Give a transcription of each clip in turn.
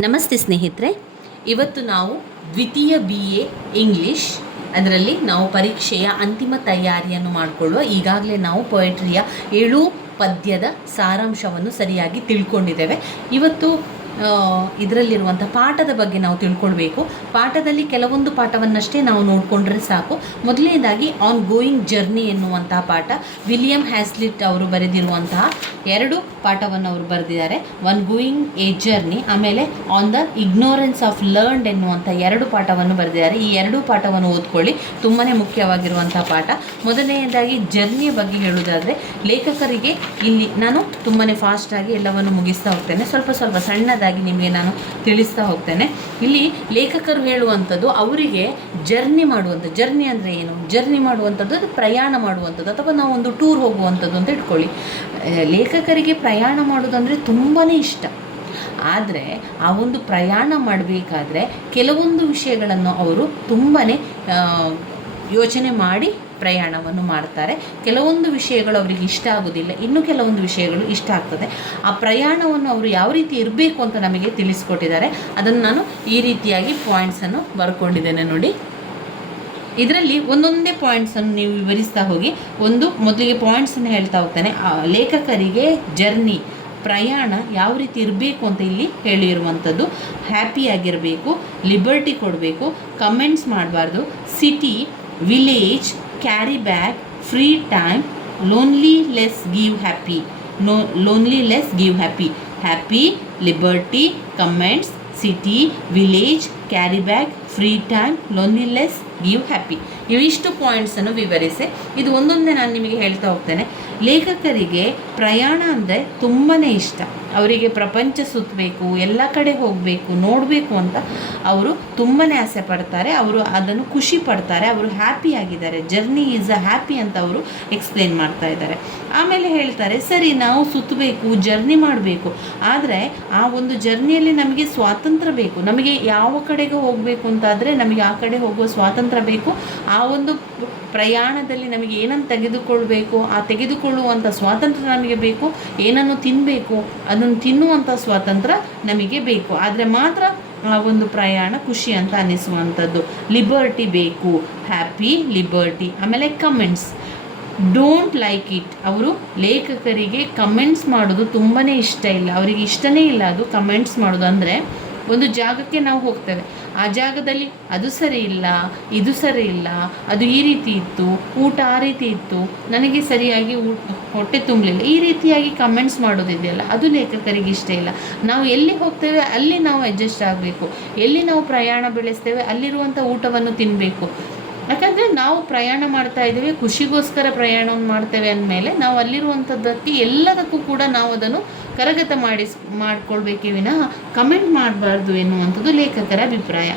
ನಮಸ್ತೆ ಸ್ನೇಹಿತರೆ, ಇವತ್ತು ನಾವು ದ್ವಿತೀಯ BA ಇಂಗ್ಲೀಷ್ ಅದರಲ್ಲಿ ನಾವು ಪರೀಕ್ಷೆಯ ಅಂತಿಮ ತಯಾರಿಯನ್ನು ಮಾಡಿಕೊಳ್ಳುವ. ಈಗಾಗಲೇ ನಾವು ಪೊಯೆಟ್ರಿಯ 7 ಪದ್ಯದ ಸಾರಾಂಶವನ್ನು ಸರಿಯಾಗಿ ತಿಳ್ಕೊಂಡಿದ್ದೇವೆ. ಇವತ್ತು ಇದರಲ್ಲಿರುವಂಥ ಪಾಠದ ಬಗ್ಗೆ ನಾವು ತಿಳ್ಕೊಳ್ಬೇಕು. ಪಾಠದಲ್ಲಿ ಕೆಲವೊಂದು ಪಾಠವನ್ನಷ್ಟೇ ನಾವು ನೋಡಿಕೊಂಡ್ರೆ ಸಾಕು. ಮೊದಲನೇದಾಗಿ ಆನ್ ಗೋಯಿಂಗ್ ಜರ್ನಿ ಎನ್ನುವಂತಹ ಪಾಠ, ವಿಲಿಯಂ ಹ್ಯಾಸ್ಲಿಟ್ ಅವರು ಬರೆದಿರುವಂತಹ 2 ಪಾಠವನ್ನು ಅವರು ಬರೆದಿದ್ದಾರೆ. ಒನ್ ಗೋಯಿಂಗ್ ಎ ಜರ್ನಿ, ಆಮೇಲೆ on the ignorance of learned ಎನ್ನುವಂಥ 2 ಪಾಠವನ್ನು ಬರೆದಿದ್ದಾರೆ. ಈ 2 ಪಾಠವನ್ನು ಓದ್ಕೊಳ್ಳಿ, ತುಂಬಾ ಮುಖ್ಯವಾಗಿರುವಂಥ ಪಾಠ. ಮೊದಲನೆಯದಾಗಿ ಜರ್ನಿಯ ಬಗ್ಗೆ ಹೇಳುವುದಾದರೆ, ಲೇಖಕರಿಗೆ ಇಲ್ಲಿ ನಾನು ತುಂಬಾ ಫಾಸ್ಟಾಗಿ ಎಲ್ಲವನ್ನು ಮುಗಿಸ್ತಾ ಹೋಗ್ತೇನೆ, ಸ್ವಲ್ಪ ಸಣ್ಣದಾಗಿ ನಿಮಗೆ ನಾನು ತಿಳಿಸ್ತಾ ಹೋಗ್ತೇನೆ. ಇಲ್ಲಿ ಲೇಖಕರು ಹೇಳುವಂಥದ್ದು ಅವರಿಗೆ ಜರ್ನಿ ಅಂದರೆ ಏನು? ಜರ್ನಿ ಮಾಡುವಂಥದ್ದು ಅದು ಪ್ರಯಾಣ ಮಾಡುವಂಥದ್ದು, ಅಥವಾ ನಾವು ಒಂದು ಟೂರ್ ಹೋಗುವಂಥದ್ದು ಅಂತ ಇಟ್ಕೊಳ್ಳಿ. ಲೇಖಕರಿಗೆ ಪ್ರಯಾಣ ಮಾಡೋದಂದರೆ ತುಂಬಾ ಇಷ್ಟ. ಆದರೆ ಆ ಒಂದು ಪ್ರಯಾಣ ಮಾಡಬೇಕಾದ್ರೆ ಕೆಲವೊಂದು ವಿಷಯಗಳನ್ನು ಅವರು ತುಂಬಾ ಯೋಚನೆ ಮಾಡಿ ಪ್ರಯಾಣವನ್ನು ಮಾಡ್ತಾರೆ. ಕೆಲವೊಂದು ವಿಷಯಗಳು ಅವರಿಗೆ ಇಷ್ಟ ಆಗೋದಿಲ್ಲ, ಇನ್ನು ಕೆಲವೊಂದು ವಿಷಯಗಳು ಇಷ್ಟ ಆಗ್ತದೆ. ಆ ಪ್ರಯಾಣವನ್ನು ಅವರು ಯಾವ ರೀತಿ ಇರಬೇಕು ಅಂತ ನಮಗೆ ತಿಳಿಸ್ಕೊಟ್ಟಿದ್ದಾರೆ. ಅದನ್ನು ನಾನು ಈ ರೀತಿಯಾಗಿ ಪಾಯಿಂಟ್ಸನ್ನು ಬರ್ಕೊಂಡಿದ್ದೇನೆ ನೋಡಿ. ಇದರಲ್ಲಿ ಒಂದೊಂದೇ ಪಾಯಿಂಟ್ಸನ್ನು ನೀವು ವಿವರಿಸ್ತಾ ಹೋಗಿ. ಮೊದಲಿಗೆ ಪಾಯಿಂಟ್ಸನ್ನು ಹೇಳ್ತಾ ಹೋಗ್ತಾನೆ. ಲೇಖಕರಿಗೆ ಜರ್ನಿ, ಪ್ರಯಾಣ ಯಾವ ರೀತಿ ಇರಬೇಕು ಅಂತ ಇಲ್ಲಿ ಹೇಳಿರುವಂಥದ್ದು. ಹ್ಯಾಪಿಯಾಗಿರಬೇಕು, ಲಿಬರ್ಟಿ ಕೊಡಬೇಕು, ಕಮೆಂಟ್ಸ್ ಮಾಡಬಾರ್ದು, city, village, carry bag, free time, loneliness give happy, happy, liberty, comments, city, village, carry bag, free time, loneliness give happy. ಇವಿಷ್ಟು ಪಾಯಿಂಟ್ಸನ್ನು ವಿವರಿಸಿ. ಇದು ಒಂದೊಂದೇ ನಾನು ನಿಮಗೆ ಹೇಳ್ತಾ ಹೋಗ್ತೇನೆ. ಲೇಖಕರಿಗೆ ಪ್ರಯಾಣ ಅಂದರೆ ತುಂಬಾ ಇಷ್ಟ. ಅವರಿಗೆ ಪ್ರಪಂಚ ಸುತ್ತಬೇಕು, ಎಲ್ಲ ಕಡೆ ಹೋಗಬೇಕು, ನೋಡಬೇಕು ಅಂತ ಅವರು ತುಂಬಾ ಆಸೆ ಪಡ್ತಾರೆ. ಅವರು ಅದನ್ನು ಖುಷಿ ಪಡ್ತಾರೆ. ಅವರು ಹ್ಯಾಪಿ ಆಗಿದ್ದಾರೆ. ಜರ್ನಿ ಈಸ್ ಅ ಹ್ಯಾಪಿ ಅಂತ ಅವರು ಎಕ್ಸ್ಪ್ಲೇನ್ ಮಾಡ್ತಾ ಇದ್ದಾರೆ. ಆಮೇಲೆ ಹೇಳ್ತಾರೆ, ಸರಿ ನಾವು ಸುತ್ತಬೇಕು, ಜರ್ನಿ ಮಾಡಬೇಕು, ಆದರೆ ಆ ಒಂದು ಜರ್ನಿಯಲ್ಲಿ ನಮಗೆ ಸ್ವಾತಂತ್ರ್ಯ ಬೇಕು. ನಮಗೆ ಯಾವ ಕಡೆಗೆ ಹೋಗಬೇಕು ಅಂತಾದರೆ ನಮಗೆ ಆ ಕಡೆ ಹೋಗುವ ಸ್ವಾತಂತ್ರ್ಯ ಬೇಕು. ಆ ಒಂದು ಪ್ರಯಾಣದಲ್ಲಿ ನಮಗೆ ಏನನ್ನು ತೆಗೆದುಕೊಳ್ಬೇಕು, ಆ ತೆಗೆದುಕೊಳ್ಳುವಂಥ ಸ್ವಾತಂತ್ರ್ಯ ನಮಗೆ ಬೇಕು. ಏನನ್ನು ತಿನ್ನಬೇಕು ಅದನ್ನು ತಿನ್ನುವಂಥ ಸ್ವಾತಂತ್ರ್ಯ ನಮಗೆ ಬೇಕು. ಆದರೆ ಮಾತ್ರ ಆ ಒಂದು ಪ್ರಯಾಣ ಖುಷಿ ಅಂತ ಅನ್ನಿಸುವಂಥದ್ದು. ಲಿಬರ್ಟಿ ಬೇಕು, ಹ್ಯಾಪಿ, ಲಿಬರ್ಟಿ. ಆಮೇಲೆ ಕಮೆಂಟ್ಸ್, ಡೋಂಟ್ ಲೈಕ್ ಇಟ್. ಅವರು ಲೇಖಕರಿಗೆ ಕಮೆಂಟ್ಸ್ ಮಾಡೋದು ತುಂಬಾ ಇಷ್ಟ ಇಲ್ಲ, ಅವರಿಗೆ ಇಷ್ಟನೇ ಇಲ್ಲ ಅದು ಕಮೆಂಟ್ಸ್ ಮಾಡೋದು. ಅಂದರೆ ಒಂದು ಜಾಗಕ್ಕೆ ನಾವು ಹೋಗ್ತೇವೆ, ಆ ಜಾಗದಲ್ಲಿ ಅದು ಸರಿ ಇಲ್ಲ, ಇದು ಸರಿ ಇಲ್ಲ, ಅದು ಈ ರೀತಿ ಇತ್ತು, ಊಟ ಆ ರೀತಿ ಇತ್ತು, ನನಗೆ ಸರಿಯಾಗಿ ಹೊಟ್ಟೆ ತುಂಬಲಿಲ್ಲ, ಈ ರೀತಿಯಾಗಿ ಕಮೆಂಟ್ಸ್ ಮಾಡೋದಿದೆಯಲ್ಲ, ಅದು ಲೇಖಕರಿಗೆ ಇಷ್ಟ ಇಲ್ಲ. ನಾವು ಎಲ್ಲಿ ಹೋಗ್ತೇವೆ ಅಲ್ಲಿ ನಾವು ಅಡ್ಜಸ್ಟ್ ಆಗಬೇಕು. ಎಲ್ಲಿ ನಾವು ಪ್ರಯಾಣ ಬೆಳೆಸ್ತೇವೆ ಅಲ್ಲಿರುವಂಥ ಊಟವನ್ನು ತಿನ್ನಬೇಕು. ಯಾಕಂದರೆ ನಾವು ಪ್ರಯಾಣ ಮಾಡ್ತಾ ಇದ್ದೇವೆ, ಖುಷಿಗೋಸ್ಕರ ಪ್ರಯಾಣವನ್ನು ಮಾಡ್ತೇವೆ ಅಂದಮೇಲೆ ನಾವು ಅಲ್ಲಿರುವಂಥದ್ದಕ್ಕೆ ಎಲ್ಲದಕ್ಕೂ ಕೂಡ ನಾವು ಅದನ್ನು ಕರಗತ ಮಾಡಿಕೊಳ್ಬೇಕೇ ವಿನಃ ಕಮೆಂಟ್ ಮಾಡಬಾರ್ದು ಎನ್ನುವಂಥದ್ದು ಲೇಖಕರ ಅಭಿಪ್ರಾಯ.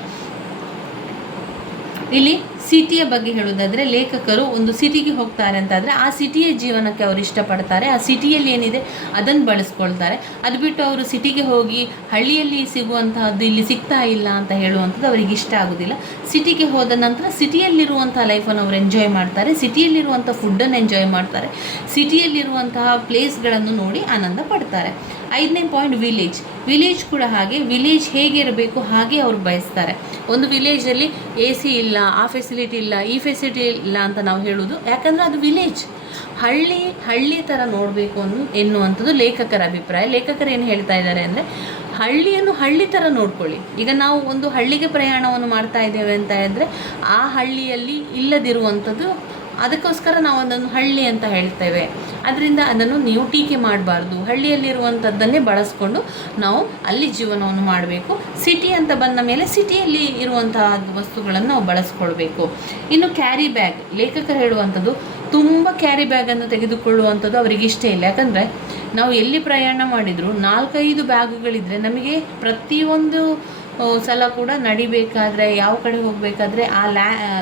ಇಲ್ಲಿ ಸಿಟಿಯ ಬಗ್ಗೆ ಹೇಳೋದಾದರೆ, ಲೇಖಕರು ಒಂದು ಸಿಟಿಗೆ ಹೋಗ್ತಾರೆ ಅಂತಾದರೆ ಆ ಸಿಟಿಯ ಜೀವನಕ್ಕೆ ಅವರು ಇಷ್ಟಪಡ್ತಾರೆ. ಆ ಸಿಟಿಯಲ್ಲಿ ಏನಿದೆ ಅದನ್ನು ಬಳಸ್ಕೊಳ್ತಾರೆ. ಅದು ಬಿಟ್ಟು ಅವರು ಸಿಟಿಗೆ ಹೋಗಿ ಹಳ್ಳಿಯಲ್ಲಿ ಸಿಗುವಂತಹದ್ದು ಇಲ್ಲಿ ಸಿಗ್ತಾ ಇಲ್ಲ ಅಂತ ಹೇಳುವಂಥದ್ದು ಅವರಿಗೆ ಇಷ್ಟ ಆಗೋದಿಲ್ಲ. ಸಿಟಿಗೆ ಹೋದ ನಂತರ ಸಿಟಿಯಲ್ಲಿರುವಂಥ ಲೈಫನ್ನು ಅವರು ಎಂಜಾಯ್ ಮಾಡ್ತಾರೆ, ಸಿಟಿಯಲ್ಲಿರುವಂಥ ಫುಡ್ಡನ್ನು ಎಂಜಾಯ್ ಮಾಡ್ತಾರೆ, ಸಿಟಿಯಲ್ಲಿರುವಂತಹ ಪ್ಲೇಸ್ಗಳನ್ನು ನೋಡಿ ಆನಂದ ಪಡ್ತಾರೆ. 5ನೇ ಪಾಯಿಂಟ್, ವಿಲೇಜ್ ಕೂಡ ಹಾಗೆ. ವಿಲೇಜ್ ಹೇಗಿರಬೇಕು ಹಾಗೆ ಅವರು ಬಯಸ್ತಾರೆ. ಒಂದು ವಿಲೇಜಲ್ಲಿ AC ಇಲ್ಲ, ಆ ಫೆಸಿಲಿಟಿ ಇಲ್ಲ, ಈ ಫೆಸಿಲಿಟಿ ಇಲ್ಲ ಅಂತ ನಾವು ಹೇಳೋದು. ಯಾಕಂದರೆ ಅದು ವಿಲೇಜ್. ಹಳ್ಳಿ ಥರ ನೋಡಬೇಕು ಎನ್ನುವಂಥದ್ದು ಲೇಖಕರ ಅಭಿಪ್ರಾಯ. ಲೇಖಕರು ಏನು ಹೇಳ್ತಾ ಇದ್ದಾರೆ ಅಂದರೆ, ಹಳ್ಳಿಯನ್ನು ಹಳ್ಳಿ ಥರ ನೋಡ್ಕೊಳ್ಳಿ. ಈಗ ನಾವು ಒಂದು ಹಳ್ಳಿಗೆ ಪ್ರಯಾಣವನ್ನು ಮಾಡ್ತಾ ಇದ್ದೇವೆ ಅಂತ ಹೇಳಿದ್ರೆ ಆ ಹಳ್ಳಿಯಲ್ಲಿ ಇಲ್ಲದಿರುವಂಥದ್ದು, ಅದಕ್ಕೋಸ್ಕರ ನಾವು ಅದನ್ನು ಹಳ್ಳಿ ಅಂತ ಹೇಳ್ತೇವೆ. ಅದರಿಂದ ಅದನ್ನು ನೀವು ಟೀಕೆ ಮಾಡಬಾರ್ದು. ಹಳ್ಳಿಯಲ್ಲಿರುವಂಥದ್ದನ್ನೇ ಬಳಸ್ಕೊಂಡು ನಾವು ಅಲ್ಲಿ ಜೀವನವನ್ನು ಮಾಡಬೇಕು. ಸಿಟಿ ಅಂತ ಬಂದ ಮೇಲೆ ಸಿಟಿಯಲ್ಲಿ ಇರುವಂತಹ ವಸ್ತುಗಳನ್ನು ನಾವು ಬಳಸ್ಕೊಳ್ಬೇಕು. ಇನ್ನು ಕ್ಯಾರಿ ಬ್ಯಾಗ್, ಲೇಖಕರು ಹೇಳುವಂಥದ್ದು ತುಂಬ ಕ್ಯಾರಿ ಬ್ಯಾಗನ್ನು ತೆಗೆದುಕೊಳ್ಳುವಂಥದ್ದು ಅವರಿಗೆ ಇಷ್ಟ ಇಲ್ಲ. ಯಾಕಂದರೆ ನಾವು ಎಲ್ಲಿ ಪ್ರಯಾಣ ಮಾಡಿದರೂ 4-5 ಬ್ಯಾಗುಗಳಿದ್ದರೆ ನಮಗೆ ಪ್ರತಿಯೊಂದು ಸಲ ಕೂಡ ನಡಿಬೇಕಾದ್ರೆ, ಯಾವ ಕಡೆ ಹೋಗಬೇಕಾದ್ರೆ ಆ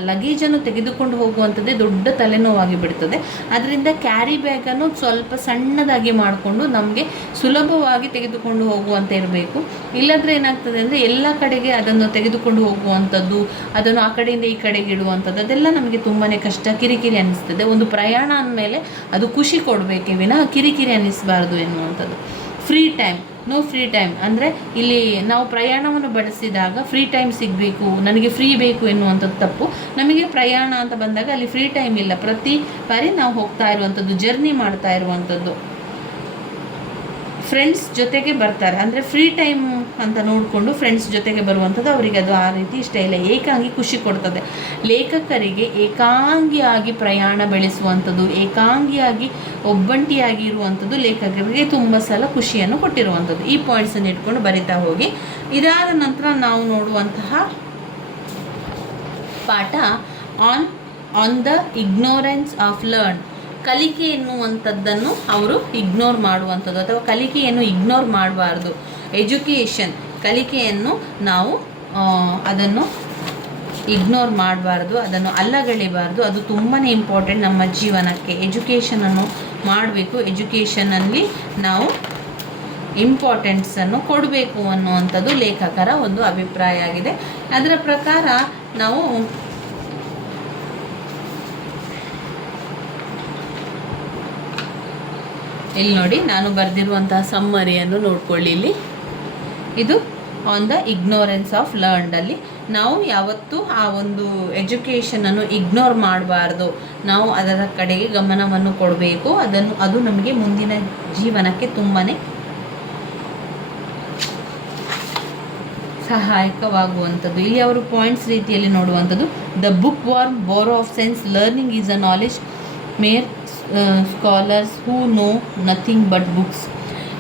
ಲಗೇಜನ್ನು ತೆಗೆದುಕೊಂಡು ಹೋಗುವಂಥದ್ದೇ ದೊಡ್ಡ ತಲೆನೋವಾಗಿ ಬಿಡ್ತದೆ. ಅದರಿಂದ ಕ್ಯಾರಿ ಬ್ಯಾಗನ್ನು ಸ್ವಲ್ಪ ಸಣ್ಣದಾಗಿ ಮಾಡಿಕೊಂಡು ನಮಗೆ ಸುಲಭವಾಗಿ ತೆಗೆದುಕೊಂಡು ಹೋಗುವಂತೆ ಇರಬೇಕು. ಇಲ್ಲದ್ರೆ ಏನಾಗ್ತದೆ ಅಂದರೆ ಎಲ್ಲ ಕಡೆಗೆ ಅದನ್ನು ತೆಗೆದುಕೊಂಡು ಹೋಗುವಂಥದ್ದು, ಅದನ್ನು ಆ ಕಡೆಯಿಂದ ಈ ಕಡೆಗೆ ಇಡುವಂಥದ್ದು, ಅದೆಲ್ಲ ನಮಗೆ ತುಂಬಾ ಕಷ್ಟ, ಕಿರಿಕಿರಿ ಅನ್ನಿಸ್ತದೆ. ಒಂದು ಪ್ರಯಾಣ ಅಂದಮೇಲೆ ಅದು ಖುಷಿ ಕೊಡಬೇಕೇ ವಿನಃ ಕಿರಿಕಿರಿ ಅನ್ನಿಸಬಾರ್ದು ಎನ್ನುವಂಥದ್ದು. Free time, no free time ಅಂದರೆ ಇಲ್ಲಿ ನಾವು ಪ್ರಯಾಣವನ್ನು ಬಳಸಿದಾಗ ಫ್ರೀ ಟೈಮ್ ಸಿಗಬೇಕು, ನನಗೆ ಫ್ರೀ ಬೇಕು ಎನ್ನುವಂಥದ್ದು ತಪ್ಪು. ನಮಗೆ ಪ್ರಯಾಣ ಅಂತ ಬಂದಾಗ ಅಲ್ಲಿ ಫ್ರೀ ಟೈಮ್ ಇಲ್ಲ, ಪ್ರತಿ ಬಾರಿ ನಾವು ಹೋಗ್ತಾ ಇರುವಂಥದ್ದು, ಜರ್ನಿ ಮಾಡ್ತಾ ಇರುವಂಥದ್ದು. ಫ್ರೆಂಡ್ಸ್ ಜೊತೆಗೆ ಬರ್ತಾರೆ ಅಂದರೆ ಫ್ರೀ ಟೈಮ್ ಅಂತ ನೋಡಿಕೊಂಡು ಫ್ರೆಂಡ್ಸ್ ಜೊತೆಗೆ ಬರುವಂಥದ್ದು, ಅವರಿಗೆ ಅದು ಆ ರೀತಿ ಇಷ್ಟ ಇಲ್ಲ. ಏಕಾಂಗಿ ಖುಷಿ ಕೊಡ್ತದೆ. ಲೇಖಕರಿಗೆ ಏಕಾಂಗಿಯಾಗಿ ಪ್ರಯಾಣ ಬೆಳೆಸುವಂಥದ್ದು, ಏಕಾಂಗಿಯಾಗಿ ಒಬ್ಬಂಟಿಯಾಗಿ ಇರುವಂಥದ್ದು ಲೇಖಕರಿಗೆ ತುಂಬ ಸಲ ಖುಷಿಯನ್ನು ಕೊಟ್ಟಿರುವಂಥದ್ದು. ಈ ಪಾಯಿಂಟ್ಸನ್ನು ಇಟ್ಕೊಂಡು ಬರಿತಾ ಹೋಗಿ. ಇದಾದ ನಂತರ ನಾವು ನೋಡುವಂತಹ ಪಾಠ on the ignorance of learn. ಕಲಿಕೆ ಎನ್ನುವಂಥದ್ದನ್ನು ಅವರು ಇಗ್ನೋರ್ ಮಾಡುವಂಥದ್ದು, ಅಥವಾ ಕಲಿಕೆಯನ್ನು ಇಗ್ನೋರ್ ಮಾಡಬಾರ್ದು. ಎಜುಕೇಷನ್, ಕಲಿಕೆಯನ್ನು ನಾವು ಅದನ್ನು ಇಗ್ನೋರ್ ಮಾಡಬಾರ್ದು, ಅದನ್ನು ಅಲ್ಲಗಳೆಯಬಾರ್ದು. ಅದು ತುಂಬಾ ಇಂಪಾರ್ಟೆಂಟ್ ನಮ್ಮ ಜೀವನಕ್ಕೆ. ಎಜುಕೇಷನನ್ನು ಮಾಡಬೇಕು, ಎಜುಕೇಷನಲ್ಲಿ ನಾವು ಇಂಪಾರ್ಟೆನ್ಸನ್ನು ಕೊಡಬೇಕು ಅನ್ನುವಂಥದ್ದು ಲೇಖಕರ ಒಂದು ಅಭಿಪ್ರಾಯ ಆಗಿದೆ. ಅದರ ಪ್ರಕಾರ ನಾವು ಇಲ್ಲಿ ನೋಡಿ, ನಾನು ಬರೆದಿರುವಂತಹ ಸಮ್ಮರಿಯನ್ನು ನೋಡ್ಕೊಳ್ಳಿ. ಇಲ್ಲಿ ಇದು ಆನ್ ದ ಇಗ್ನೋರೆನ್ಸ್ ಆಫ್ ಲರ್ನ್ಡಲ್ಲಿ ನಾವು ಯಾವತ್ತೂ ಆ ಒಂದು ಎಜುಕೇಷನನ್ನು ಇಗ್ನೋರ್ ಮಾಡಬಾರ್ದು, ನಾವು ಅದರ ಕಡೆಗೆ ಗಮನವನ್ನು ಕೊಡಬೇಕು. ಅದು ನಮಗೆ ಮುಂದಿನ ಜೀವನಕ್ಕೆ ತುಂಬಾ ಸಹಾಯಕವಾಗುವಂಥದ್ದು. ಇಲ್ಲಿ ಅವರು ಪಾಯಿಂಟ್ಸ್ ರೀತಿಯಲ್ಲಿ ನೋಡುವಂಥದ್ದು. The book worm borrow of sense learning is a knowledge mere scholars who know nothing but books.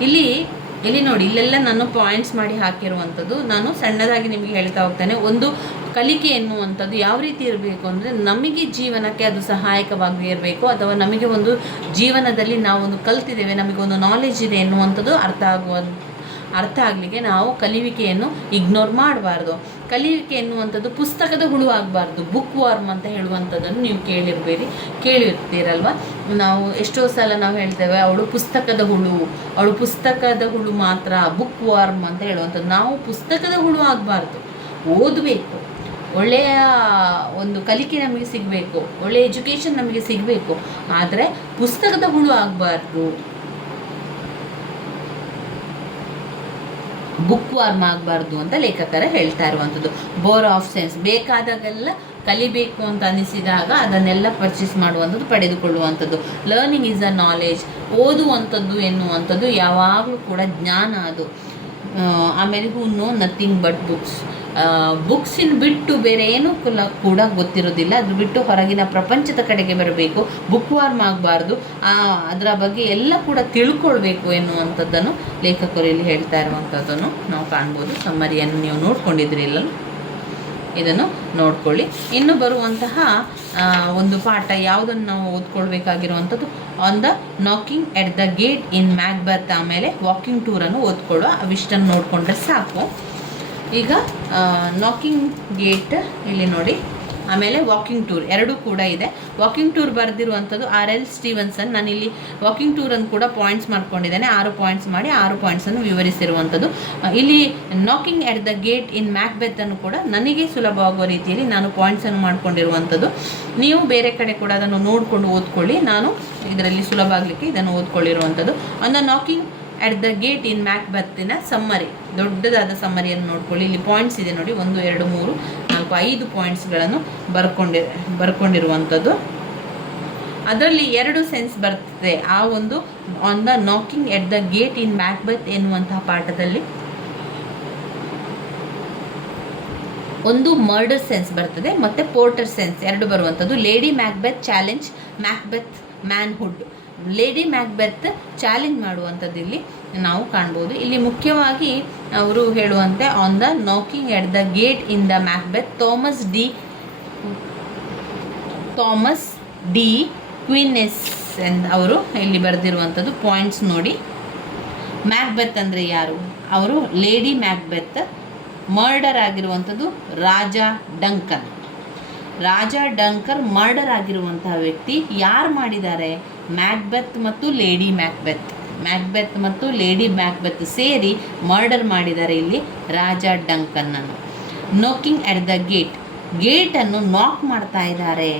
ಇಲ್ಲಿ ನೋಡಿ, ಇಲ್ಲೆಲ್ಲ ನಾನು ಪಾಯಿಂಟ್ಸ್ ಮಾಡಿ ಹಾಕಿರುವಂಥದ್ದು. ನಾನು ಸಣ್ಣದಾಗಿ ನಿಮಗೆ ಹೇಳ್ತಾ ಹೋಗ್ತೇನೆ. ಒಂದು ಕಲಿಕೆ ಎನ್ನುವಂಥದ್ದು ಯಾವ ರೀತಿ ಇರಬೇಕು ಅಂದರೆ, ನಮಗೆ ಜೀವನಕ್ಕೆ ಅದು ಸಹಾಯಕವಾಗಿ ಇರಬೇಕು, ಅಥವಾ ನಮಗೆ ಒಂದು ಜೀವನದಲ್ಲಿ ನಾವೊಂದು ಕಲ್ತಿದ್ದೇವೆ, ನಮಗೊಂದು ನಾಲೆಜ್ ಇದೆ ಎನ್ನುವಂಥದ್ದು ಅರ್ಥ ಆಗಲಿಕ್ಕೆ ನಾವು ಕಲಿಯುವಿಕೆಯನ್ನು ಇಗ್ನೋರ್ ಮಾಡಬಾರ್ದು. ಕಲಿಯುವಿಕೆ ಎನ್ನುವಂಥದ್ದು ಪುಸ್ತಕದ ಹುಳು ಆಗಬಾರ್ದು. ಬುಕ್ ವಾರ್ಮ್ ಅಂತ ಹೇಳುವಂಥದ್ದನ್ನು ನೀವು ಕೇಳಿರ್ತೀರಲ್ವ. ನಾವು ಎಷ್ಟೋ ಸಲ ನಾವು ಹೇಳ್ತೇವೆ, ಅವಳು ಪುಸ್ತಕದ ಹುಳು ಮಾತ್ರ, ಬುಕ್ ವಾರ್ಮ್ ಅಂತ ಹೇಳುವಂಥದ್ದು. ನಾವು ಪುಸ್ತಕದ ಹುಳು ಆಗಬಾರ್ದು, ಓದಬೇಕು, ಒಳ್ಳೆಯ ಒಂದು ಕಲಿಕೆ ನಮಗೆ ಸಿಗಬೇಕು, ಒಳ್ಳೆಯ ಎಜುಕೇಷನ್ ನಮಗೆ ಸಿಗಬೇಕು, ಆದರೆ ಪುಸ್ತಕದ ಹುಳು ಆಗಬಾರ್ದು, ಬುಕ್ ವಾರ್ಮ್ ಆಗಬಾರ್ದು ಅಂತ ಲೇಖಕರ ಹೇಳ್ತಾ ಇರುವಂಥದ್ದು. ಬೋರ್ ಆಫ್ ಸೆನ್ಸ್, ಬೇಕಾದಾಗೆಲ್ಲ ಕಲಿಬೇಕು ಅಂತ ಅನಿಸಿದಾಗ ಅದನ್ನೆಲ್ಲ ಪರ್ಚೇಸ್ ಮಾಡುವಂಥದ್ದು, ಪಡೆದುಕೊಳ್ಳುವಂಥದ್ದು. ಲರ್ನಿಂಗ್ ಈಸ್ ಅ ನಾಲೆಜ್, ಓದುವಂಥದ್ದು ಎನ್ನುವಂಥದ್ದು ಯಾವಾಗಲೂ ಕೂಡ ಜ್ಞಾನ ಅದು. ಆಮೇಲೆ who know nothing but books, ಬುಕ್ಸಿನ ಬಿಟ್ಟು ಬೇರೆ ಏನೂ ಕೂಡ ಗೊತ್ತಿರೋದಿಲ್ಲ. ಅದು ಬಿಟ್ಟು ಹೊರಗಿನ ಪ್ರಪಂಚದ ಕಡೆಗೆ ಬರಬೇಕು, ಬುಕ್ ವಾರ್ಮ್ ಆಗಬಾರ್ದು, ಅದರ ಬಗ್ಗೆ ಎಲ್ಲ ಕೂಡ ತಿಳ್ಕೊಳ್ಬೇಕು ಎನ್ನುವಂಥದ್ದನ್ನು ಲೇಖಕರು ಇಲ್ಲಿ ಹೇಳ್ತಾ ಇರುವಂಥದ್ದನ್ನು ನಾವು ಕಾಣ್ಬೋದು. ಸಮ್ಮರಿಯನ್ನು ನೀವು ನೋಡ್ಕೊಂಡಿದ್ರಿ ಇಲ್ಲ, ಇದನ್ನು ನೋಡ್ಕೊಳ್ಳಿ. ಇನ್ನು ಬರುವಂತಹ ಒಂದು ಪಾಠ ಯಾವುದನ್ನು ನಾವು ಓದ್ಕೊಳ್ಬೇಕಾಗಿರುವಂಥದ್ದು, on the knocking at the gate in Macbeth, ಆಮೇಲೆ ವಾಕಿಂಗ್ ಟೂರನ್ನು ಓದ್ಕೊಳ್ಳೋ, ಅವಿಷ್ಟನ್ನು ನೋಡಿಕೊಂಡ್ರೆ ಸಾಕು. ಈಗ ನಾಕಿಂಗ್ ಗೇಟ್ ಇಲ್ಲಿ ನೋಡಿ, ಆಮೇಲೆ ವಾಕಿಂಗ್ ಟೂರ್ ಎರಡೂ ಕೂಡ ಇದೆ. ವಾಕಿಂಗ್ ಟೂರ್ ಬರೆದಿರುವಂಥದ್ದು R.L. ಸ್ಟೀವನ್ಸನ್. ನಾನಿಲ್ಲಿ ವಾಕಿಂಗ್ ಟೂರನ್ನು ಕೂಡ ಪಾಯಿಂಟ್ಸ್ ಮಾಡ್ಕೊಂಡಿದ್ದೇನೆ, 6 ಪಾಯಿಂಟ್ಸ್ ಮಾಡಿ 6 ಪಾಯಿಂಟ್ಸನ್ನು ವಿವರಿಸಿರುವಂಥದ್ದು. ಇಲ್ಲಿ knocking at the gate in Macbeth ಕೂಡ ನನಗೆ ಸುಲಭವಾಗುವ ರೀತಿಯಲ್ಲಿ ನಾನು ಪಾಯಿಂಟ್ಸನ್ನು ಮಾಡ್ಕೊಂಡಿರುವಂಥದ್ದು. ನೀವು ಬೇರೆ ಕಡೆ ಕೂಡ ಅದನ್ನು ನೋಡಿಕೊಂಡು ಓದ್ಕೊಳ್ಳಿ. ನಾನು ಇದರಲ್ಲಿ ಸುಲಭ ಆಗಲಿಕ್ಕೆ ಇದನ್ನು ಓದ್ಕೊಳ್ಳಿರುವಂಥದ್ದು. On the knocking at the gate in ಮ್ಯಾಕ್ಬೆತ್ತಿನ ಸಮ್ಮರಿ, ದೊಡ್ಡದಾದ ಸಮ್ಮರಿಯನ್ನು ನೋಡ್ಕೊಳ್ಳಿ. ಇಲ್ಲಿ ಪಾಯಿಂಟ್ಸ್ ಇದೆ ನೋಡಿ, 1 2 3 4 5 ಪಾಯಿಂಟ್ಸ್ಗಳನ್ನು ಬರ್ಕೊಂಡಿರುವಂಥದ್ದು. ಅದರಲ್ಲಿ 2 ಸೆನ್ಸ್ ಬರ್ತದೆ ಆ ಒಂದು on the knocking at the gate in Macbeth ಎನ್ನುವಂತಹ ಪಾಠದಲ್ಲಿ. ಒಂದು ಮರ್ಡರ್ ಸೆನ್ಸ್ ಬರ್ತದೆ ಮತ್ತು ಪೋರ್ಟರ್ ಸೆನ್ಸ್ 2 ಬರುವಂಥದ್ದು. Lady Macbeth challenge Macbeth manhood. Lady Macbeth challenge ಮಾಡುವಂಥದ್ದು ಇಲ್ಲಿ ನಾವು ಕಾಣ್ಬೋದು. ಇಲ್ಲಿ ಮುಖ್ಯವಾಗಿ ಅವರು ಹೇಳುವಂತೆ on the knocking at the gate in the Macbeth Thomas de Quincey ಎಂದು ಅವರು ಇಲ್ಲಿ ಬರೆದಿರುವಂಥದ್ದು. ಪಾಯಿಂಟ್ಸ್ ನೋಡಿ, ಮ್ಯಾಕ್ಬೆತ್ ಅಂದರೆ ಯಾರು? ಅವರು ಲೇಡಿ ಮ್ಯಾಕ್ಬೆತ್. ಮರ್ಡರ್ ಆಗಿರುವಂಥದ್ದು ರಾಜ ಡಂಕರ್ ಮರ್ಡರ್ ಆಗಿರುವಂತಹ ವ್ಯಕ್ತಿ. ಯಾರು ಮಾಡಿದ್ದಾರೆ? ಮ್ಯಾಕ್ಬೆತ್ ಮತ್ತು ಲೇಡಿ ಮ್ಯಾಕ್ಬೆತ್ ಸೇರಿ ಮರ್ಡರ್ ಮಾಡಿದ್ದಾರೆ ಇಲ್ಲಿ ರಾಜ ಡಂಕನ್ನನ್ನು. ನಾಕಿಂಗ್ ಎಟ್ ದ ಗೇಟನ್ನು ನಾಕ್ ಮಾಡ್ತಾ ಇದ್ದಾರೆ.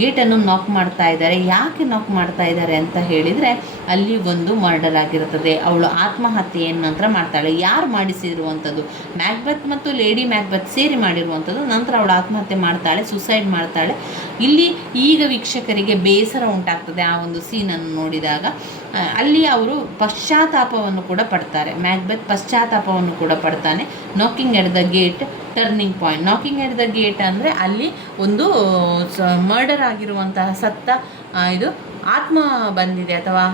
ಗೇಟನ್ನು ನಾಕ್ ಮಾಡ್ತಾ ಇದ್ದಾರೆ. ಯಾಕೆ ನಾಕ್ ಮಾಡ್ತಾ ಇದ್ದಾರೆ ಅಂತ ಹೇಳಿದರೆ, ಅಲ್ಲಿ ಒಂದು ಮರ್ಡರ್ ಆಗಿರುತ್ತದೆ. ಅವಳು ಆತ್ಮಹತ್ಯೆಯನ್ನು ನಂತರ ಮಾಡ್ತಾಳೆ. ಯಾರು ಮಾಡಿಸಿರುವಂಥದ್ದು? ಮ್ಯಾಕ್ಬೆತ್ ಮತ್ತು ಲೇಡಿ ಮ್ಯಾಕ್ಬೆತ್ ಸೇರಿ ಮಾಡಿರುವಂಥದ್ದು. ನಂತರ ಅವಳು ಆತ್ಮಹತ್ಯೆ ಮಾಡ್ತಾಳೆ, ಸುಸೈಡ್ ಮಾಡ್ತಾಳೆ. ಇಲ್ಲಿ ಈಗ ವೀಕ್ಷಕರಿಗೆ ಬೇಸರ ಉಂಟಾಗ್ತದೆ ಆ ಒಂದು ಸೀನನ್ನು ನೋಡಿದಾಗ. ಅಲ್ಲಿ ಅವರು ಪಶ್ಚಾತ್ತಾಪವನ್ನು ಕೂಡ ಪಡ್ತಾರೆ. ಮ್ಯಾಕ್ಬೆತ್ ಪಶ್ಚಾತ್ತಾಪವನ್ನು ಕೂಡ ಪಡ್ತಾನೆ. Knocking at the gate, turning point. Knocking at the gate ಅಂದರೆ ಅಲ್ಲಿ ಒಂದು ಮರ್ಡರ್ ಆಗಿರುವಂತಹ ಸತ್ತ ಇದು ಆತ್ಮ ಬಂದಿದೆ, ಅಥವಾ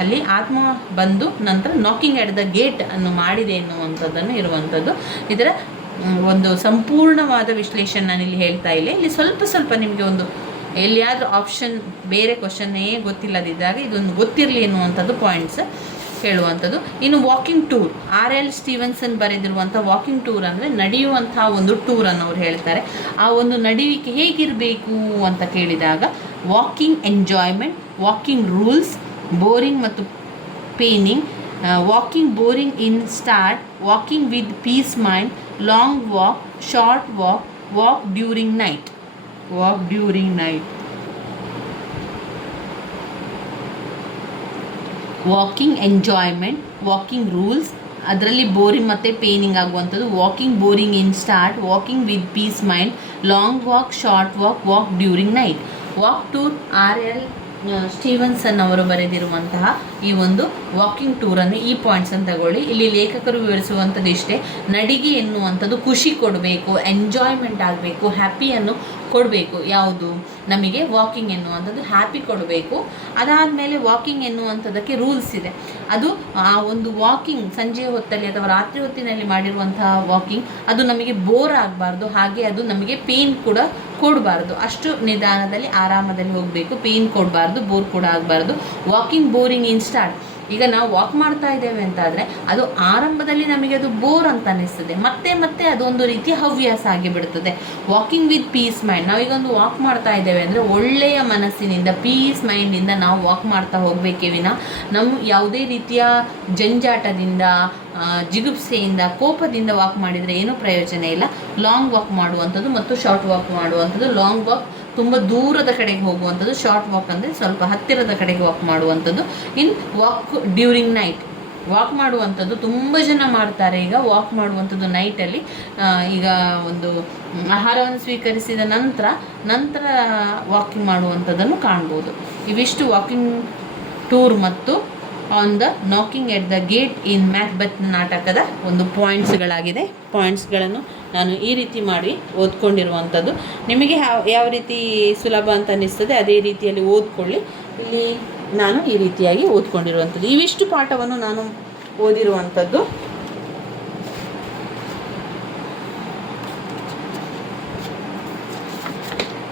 ಅಲ್ಲಿ ಆತ್ಮ ಬಂದು ನಂತರ ನಾಕಿಂಗ್ ಎಟ್ ದ ಗೇಟ್ ಅನ್ನು ಮಾಡಿದೆ ಎನ್ನುವಂಥದ್ದನ್ನು ಇರುವಂಥದ್ದು. ಇದರ ಒಂದು ಸಂಪೂರ್ಣವಾದ ವಿಶ್ಲೇಷಣೆ ನಾನಿಲ್ಲಿ ಹೇಳ್ತಾ ಇಲ್ಲ. ಇಲ್ಲಿ ಸ್ವಲ್ಪ ನಿಮಗೆ ಒಂದು ಎಲ್ಲಿಯಾದರೂ ಆಪ್ಷನ್ ಬೇರೆ ಕ್ವಶನ್ನೇ ಗೊತ್ತಿಲ್ಲದಿದ್ದಾಗ ಇದೊಂದು ಗೊತ್ತಿರಲಿ ಎನ್ನುವಂಥದ್ದು ಪಾಯಿಂಟ್ಸ್ ಹೇಳುವಂಥದ್ದು. ಇನ್ನು ವಾಕಿಂಗ್ ಟೂರ್, R.L. ಸ್ಟೀವನ್ಸನ್ ಬರೆದಿರುವಂಥ ವಾಕಿಂಗ್ ಟೂರ್ ಅಂದರೆ ನಡೆಯುವಂಥ ಒಂದು ಟೂರನ್ನು ಅವ್ರು ಹೇಳ್ತಾರೆ. ಆ ಒಂದು ನಡಿವಿಕೆ ಹೇಗಿರಬೇಕು ಅಂತ ಕೇಳಿದಾಗ, walking enjoyment, walking rules, boring ಮತ್ತು paining, walking boring in start, walking with peace mind, long walk, short walk, walk during night. Walking enjoyment, walking rules, ಅದರಲ್ಲಿ ಬೋರಿಂಗ್ ಮತ್ತು ಪೇನಿಂಗ್ ಆಗುವಂಥದ್ದು. Walking boring in start, walking with peace mind, long walk, short walk, walk during night. Walk tour R.L. Stevenson ಅವರು ಬರೆದಿರುವಂತಹ ಈ ಒಂದು walking ಟೂರನ್ನು ಈ ಪಾಯಿಂಟ್ಸನ್ನು ತಗೊಳ್ಳಿ. ಇಲ್ಲಿ ಲೇಖಕರು ವಿವರಿಸುವಂಥದ್ದು ಇಷ್ಟೇ. ನಡಿಗೆ ಎನ್ನುವಂಥದ್ದು ಖುಷಿ ಕೊಡಬೇಕು, ಎಂಜಾಯ್ಮೆಂಟ್ ಆಗಬೇಕು, ಹ್ಯಾಪಿಯನ್ನು ಕೊಡಬೇಕು. ಯಾವುದು ನಮಗೆ ವಾಕಿಂಗ್ ಎನ್ನುವಂಥದ್ದು ಹ್ಯಾಪಿ ಕೊಡಬೇಕು. ಅದಾದಮೇಲೆ ವಾಕಿಂಗ್ ಎನ್ನುವಂಥದ್ದಕ್ಕೆ ರೂಲ್ಸ್ ಇದೆ. ಅದು ಆ ಒಂದು ವಾಕಿಂಗ್ ಸಂಜೆ ಹೊತ್ತಲ್ಲಿ ಅಥವಾ ರಾತ್ರಿ ಹೊತ್ತಿನಲ್ಲಿ ಮಾಡಿರುವಂತಹ ವಾಕಿಂಗ್ ಅದು ನಮಗೆ ಬೋರ್ ಆಗಬಾರ್ದು, ಹಾಗೆ ಅದು ನಮಗೆ ಪೇನ್ ಕೂಡ ಕೊಡಬಾರ್ದು. ಅಷ್ಟು ನಿಧಾನದಲ್ಲಿ ಆರಾಮದಲ್ಲಿ ಹೋಗಬೇಕು, ಪೇನ್ ಕೊಡಬಾರ್ದು, ಬೋರ್ ಕೂಡ ಆಗಬಾರ್ದು. ವಾಕಿಂಗ್ ಬೋರಿಂಗ್ ಇನ್ ಸ್ಟಾರ್ಟ್, ಈಗ ನಾವು ವಾಕ್ ಮಾಡ್ತಾ ಇದ್ದೇವೆ ಅಂತಾದರೆ ಅದು ಆರಂಭದಲ್ಲಿ ನಮಗೆ ಅದು ಬೋರ್ ಅಂತ ಅನ್ನಿಸ್ತದೆ, ಮತ್ತೆ ಅದೊಂದು ರೀತಿಯ ಹವ್ಯಾಸ ಆಗಿಬಿಡ್ತದೆ. ವಾಕಿಂಗ್ ವಿತ್ ಪೀಸ್ ಮೈಂಡ್, ನಾವೀಗ ಒಂದು ವಾಕ್ ಮಾಡ್ತಾ ಇದ್ದೇವೆ ಅಂದರೆ ಒಳ್ಳೆಯ ಮನಸ್ಸಿನಿಂದ, ಪೀಸ್ ಮೈಂಡಿಂದ ನಾವು ವಾಕ್ ಮಾಡ್ತಾ ಹೋಗಬೇಕೇ ವಿನ ನಮ್ಮ ಯಾವುದೇ ರೀತಿಯ ಜಂಜಾಟದಿಂದ, ಜಿಗುಪ್ಸೆಯಿಂದ, ಕೋಪದಿಂದ ವಾಕ್ ಮಾಡಿದರೆ ಏನೂ ಪ್ರಯೋಜನ ಇಲ್ಲ. ಲಾಂಗ್ ವಾಕ್ ಮಾಡುವಂಥದ್ದು ಮತ್ತು ಶಾರ್ಟ್ ವಾಕ್ ಮಾಡುವಂಥದ್ದು. ಲಾಂಗ್ ವಾಕ್ ತುಂಬ ದೂರದ ಕಡೆಗೆ ಹೋಗುವಂಥದ್ದು, ಶಾರ್ಟ್ ವಾಕ್ ಅಂದರೆ ಸ್ವಲ್ಪ ಹತ್ತಿರದ ಕಡೆಗೆ ವಾಕ್ ಮಾಡುವಂಥದ್ದು. ಇನ್ ವಾಕ್ ಡ್ಯೂರಿಂಗ್ ನೈಟ್, ವಾಕ್ ಮಾಡುವಂಥದ್ದು ತುಂಬ ಜನ ಮಾಡ್ತಾರೆ. ಈಗ ವಾಕ್ ಮಾಡುವಂಥದ್ದು ನೈಟಲ್ಲಿ, ಈಗ ಒಂದು ಆಹಾರವನ್ನು ಸ್ವೀಕರಿಸಿದ ನಂತರ ವಾಕಿಂಗ್ ಮಾಡುವಂಥದ್ದನ್ನು ಕಾಣ್ಬೋದು. ಇವಿಷ್ಟು ವಾಕಿಂಗ್ ಟೂರ್ ಮತ್ತು on the knocking at the gate in Macbeth ನಾಟಕದ ಒಂದು ಪಾಯಿಂಟ್ಸ್ಗಳಾಗಿದೆ. ಪಾಯಿಂಟ್ಸ್ಗಳನ್ನು ನಾನು ಈ ರೀತಿ ಮಾಡಿ ಓದ್ಕೊಂಡಿರುವಂಥದ್ದು. ನಿಮಗೆ ಯಾವ ರೀತಿ ಸುಲಭ ಅಂತ ಅನ್ನಿಸ್ತದೆ ಅದೇ ರೀತಿಯಲ್ಲಿ ಓದ್ಕೊಳ್ಳಿ. ಇಲ್ಲಿ ನಾನು ಈ ರೀತಿಯಾಗಿ ಓದ್ಕೊಂಡಿರುವಂಥದ್ದು. ಇವಿಷ್ಟು ಪಾಠವನ್ನು ನಾನು ಓದಿರುವಂಥದ್ದು.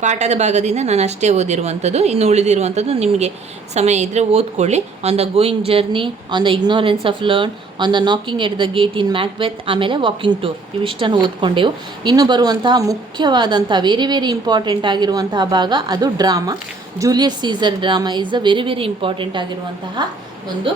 ಪಾಠದ ಭಾಗದಿಂದ ನಾನು ಅಷ್ಟೇ ಓದಿರುವಂಥದ್ದು. ಇನ್ನು ಉಳಿದಿರುವಂಥದ್ದು ನಿಮಗೆ ಸಮಯ ಇದ್ದರೆ ಓದ್ಕೊಳ್ಳಿ. On the going journey, on the ignorance of learn, on the knocking at the gate in Macbeth, ಆಮೇಲೆ ವಾಕಿಂಗ್ ಟೂರ್, ಇವಿಷ್ಟನ್ನು ಓದ್ಕೊಂಡೆವು. ಇನ್ನು ಬರುವಂತಹ ಮುಖ್ಯವಾದಂಥ ವೆರಿ ಇಂಪಾರ್ಟೆಂಟ್ ಆಗಿರುವಂತಹ ಭಾಗ ಅದು drama. Julius Caesar drama is a very important ಆಗಿರುವಂತಹ ಒಂದು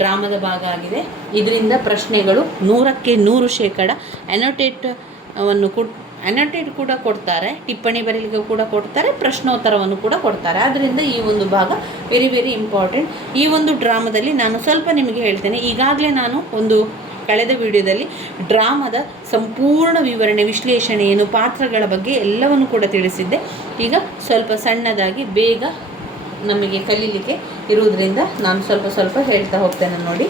ಡ್ರಾಮಾದ ಭಾಗ ಆಗಿದೆ. ಇದರಿಂದ ಪ್ರಶ್ನೆಗಳು 100ಕ್ಕೆ 100% ಅನೋಟೇಟ್ ಕೂಡ ಕೊಡ್ತಾರೆ, ಟಿಪ್ಪಣಿ ಬರೀಲಿಕ್ಕೆ ಕೂಡ ಕೊಡ್ತಾರೆ, ಪ್ರಶ್ನೋತ್ತರವನ್ನು ಕೂಡ ಕೊಡ್ತಾರೆ. ಆದ್ದರಿಂದ ಈ ಒಂದು ಭಾಗ ವೆರಿ ಇಂಪಾರ್ಟೆಂಟ್. ಈ ಒಂದು ಡ್ರಾಮಾದಲ್ಲಿ ನಾನು ಸ್ವಲ್ಪ ನಿಮಗೆ ಹೇಳ್ತೇನೆ. ಈಗಾಗಲೇ ನಾನು ಒಂದು ಕಳೆದ ವಿಡಿಯೋದಲ್ಲಿ ಡ್ರಾಮಾದ ಸಂಪೂರ್ಣ ವಿವರಣೆ, ವಿಶ್ಲೇಷಣೆಯನ್ನು, ಪಾತ್ರಗಳ ಬಗ್ಗೆ ಎಲ್ಲವನ್ನು ಕೂಡ ತಿಳಿಸಿದ್ದೆ. ಈಗ ಸ್ವಲ್ಪ ಸಣ್ಣದಾಗಿ ಬೇಗ ನಮಗೆ ಕಲೀಲಿಕ್ಕೆ ಇರುವುದರಿಂದ ನಾನು ಸ್ವಲ್ಪ ಹೇಳ್ತಾ ಹೋಗ್ತೇನೆ ನೋಡಿ.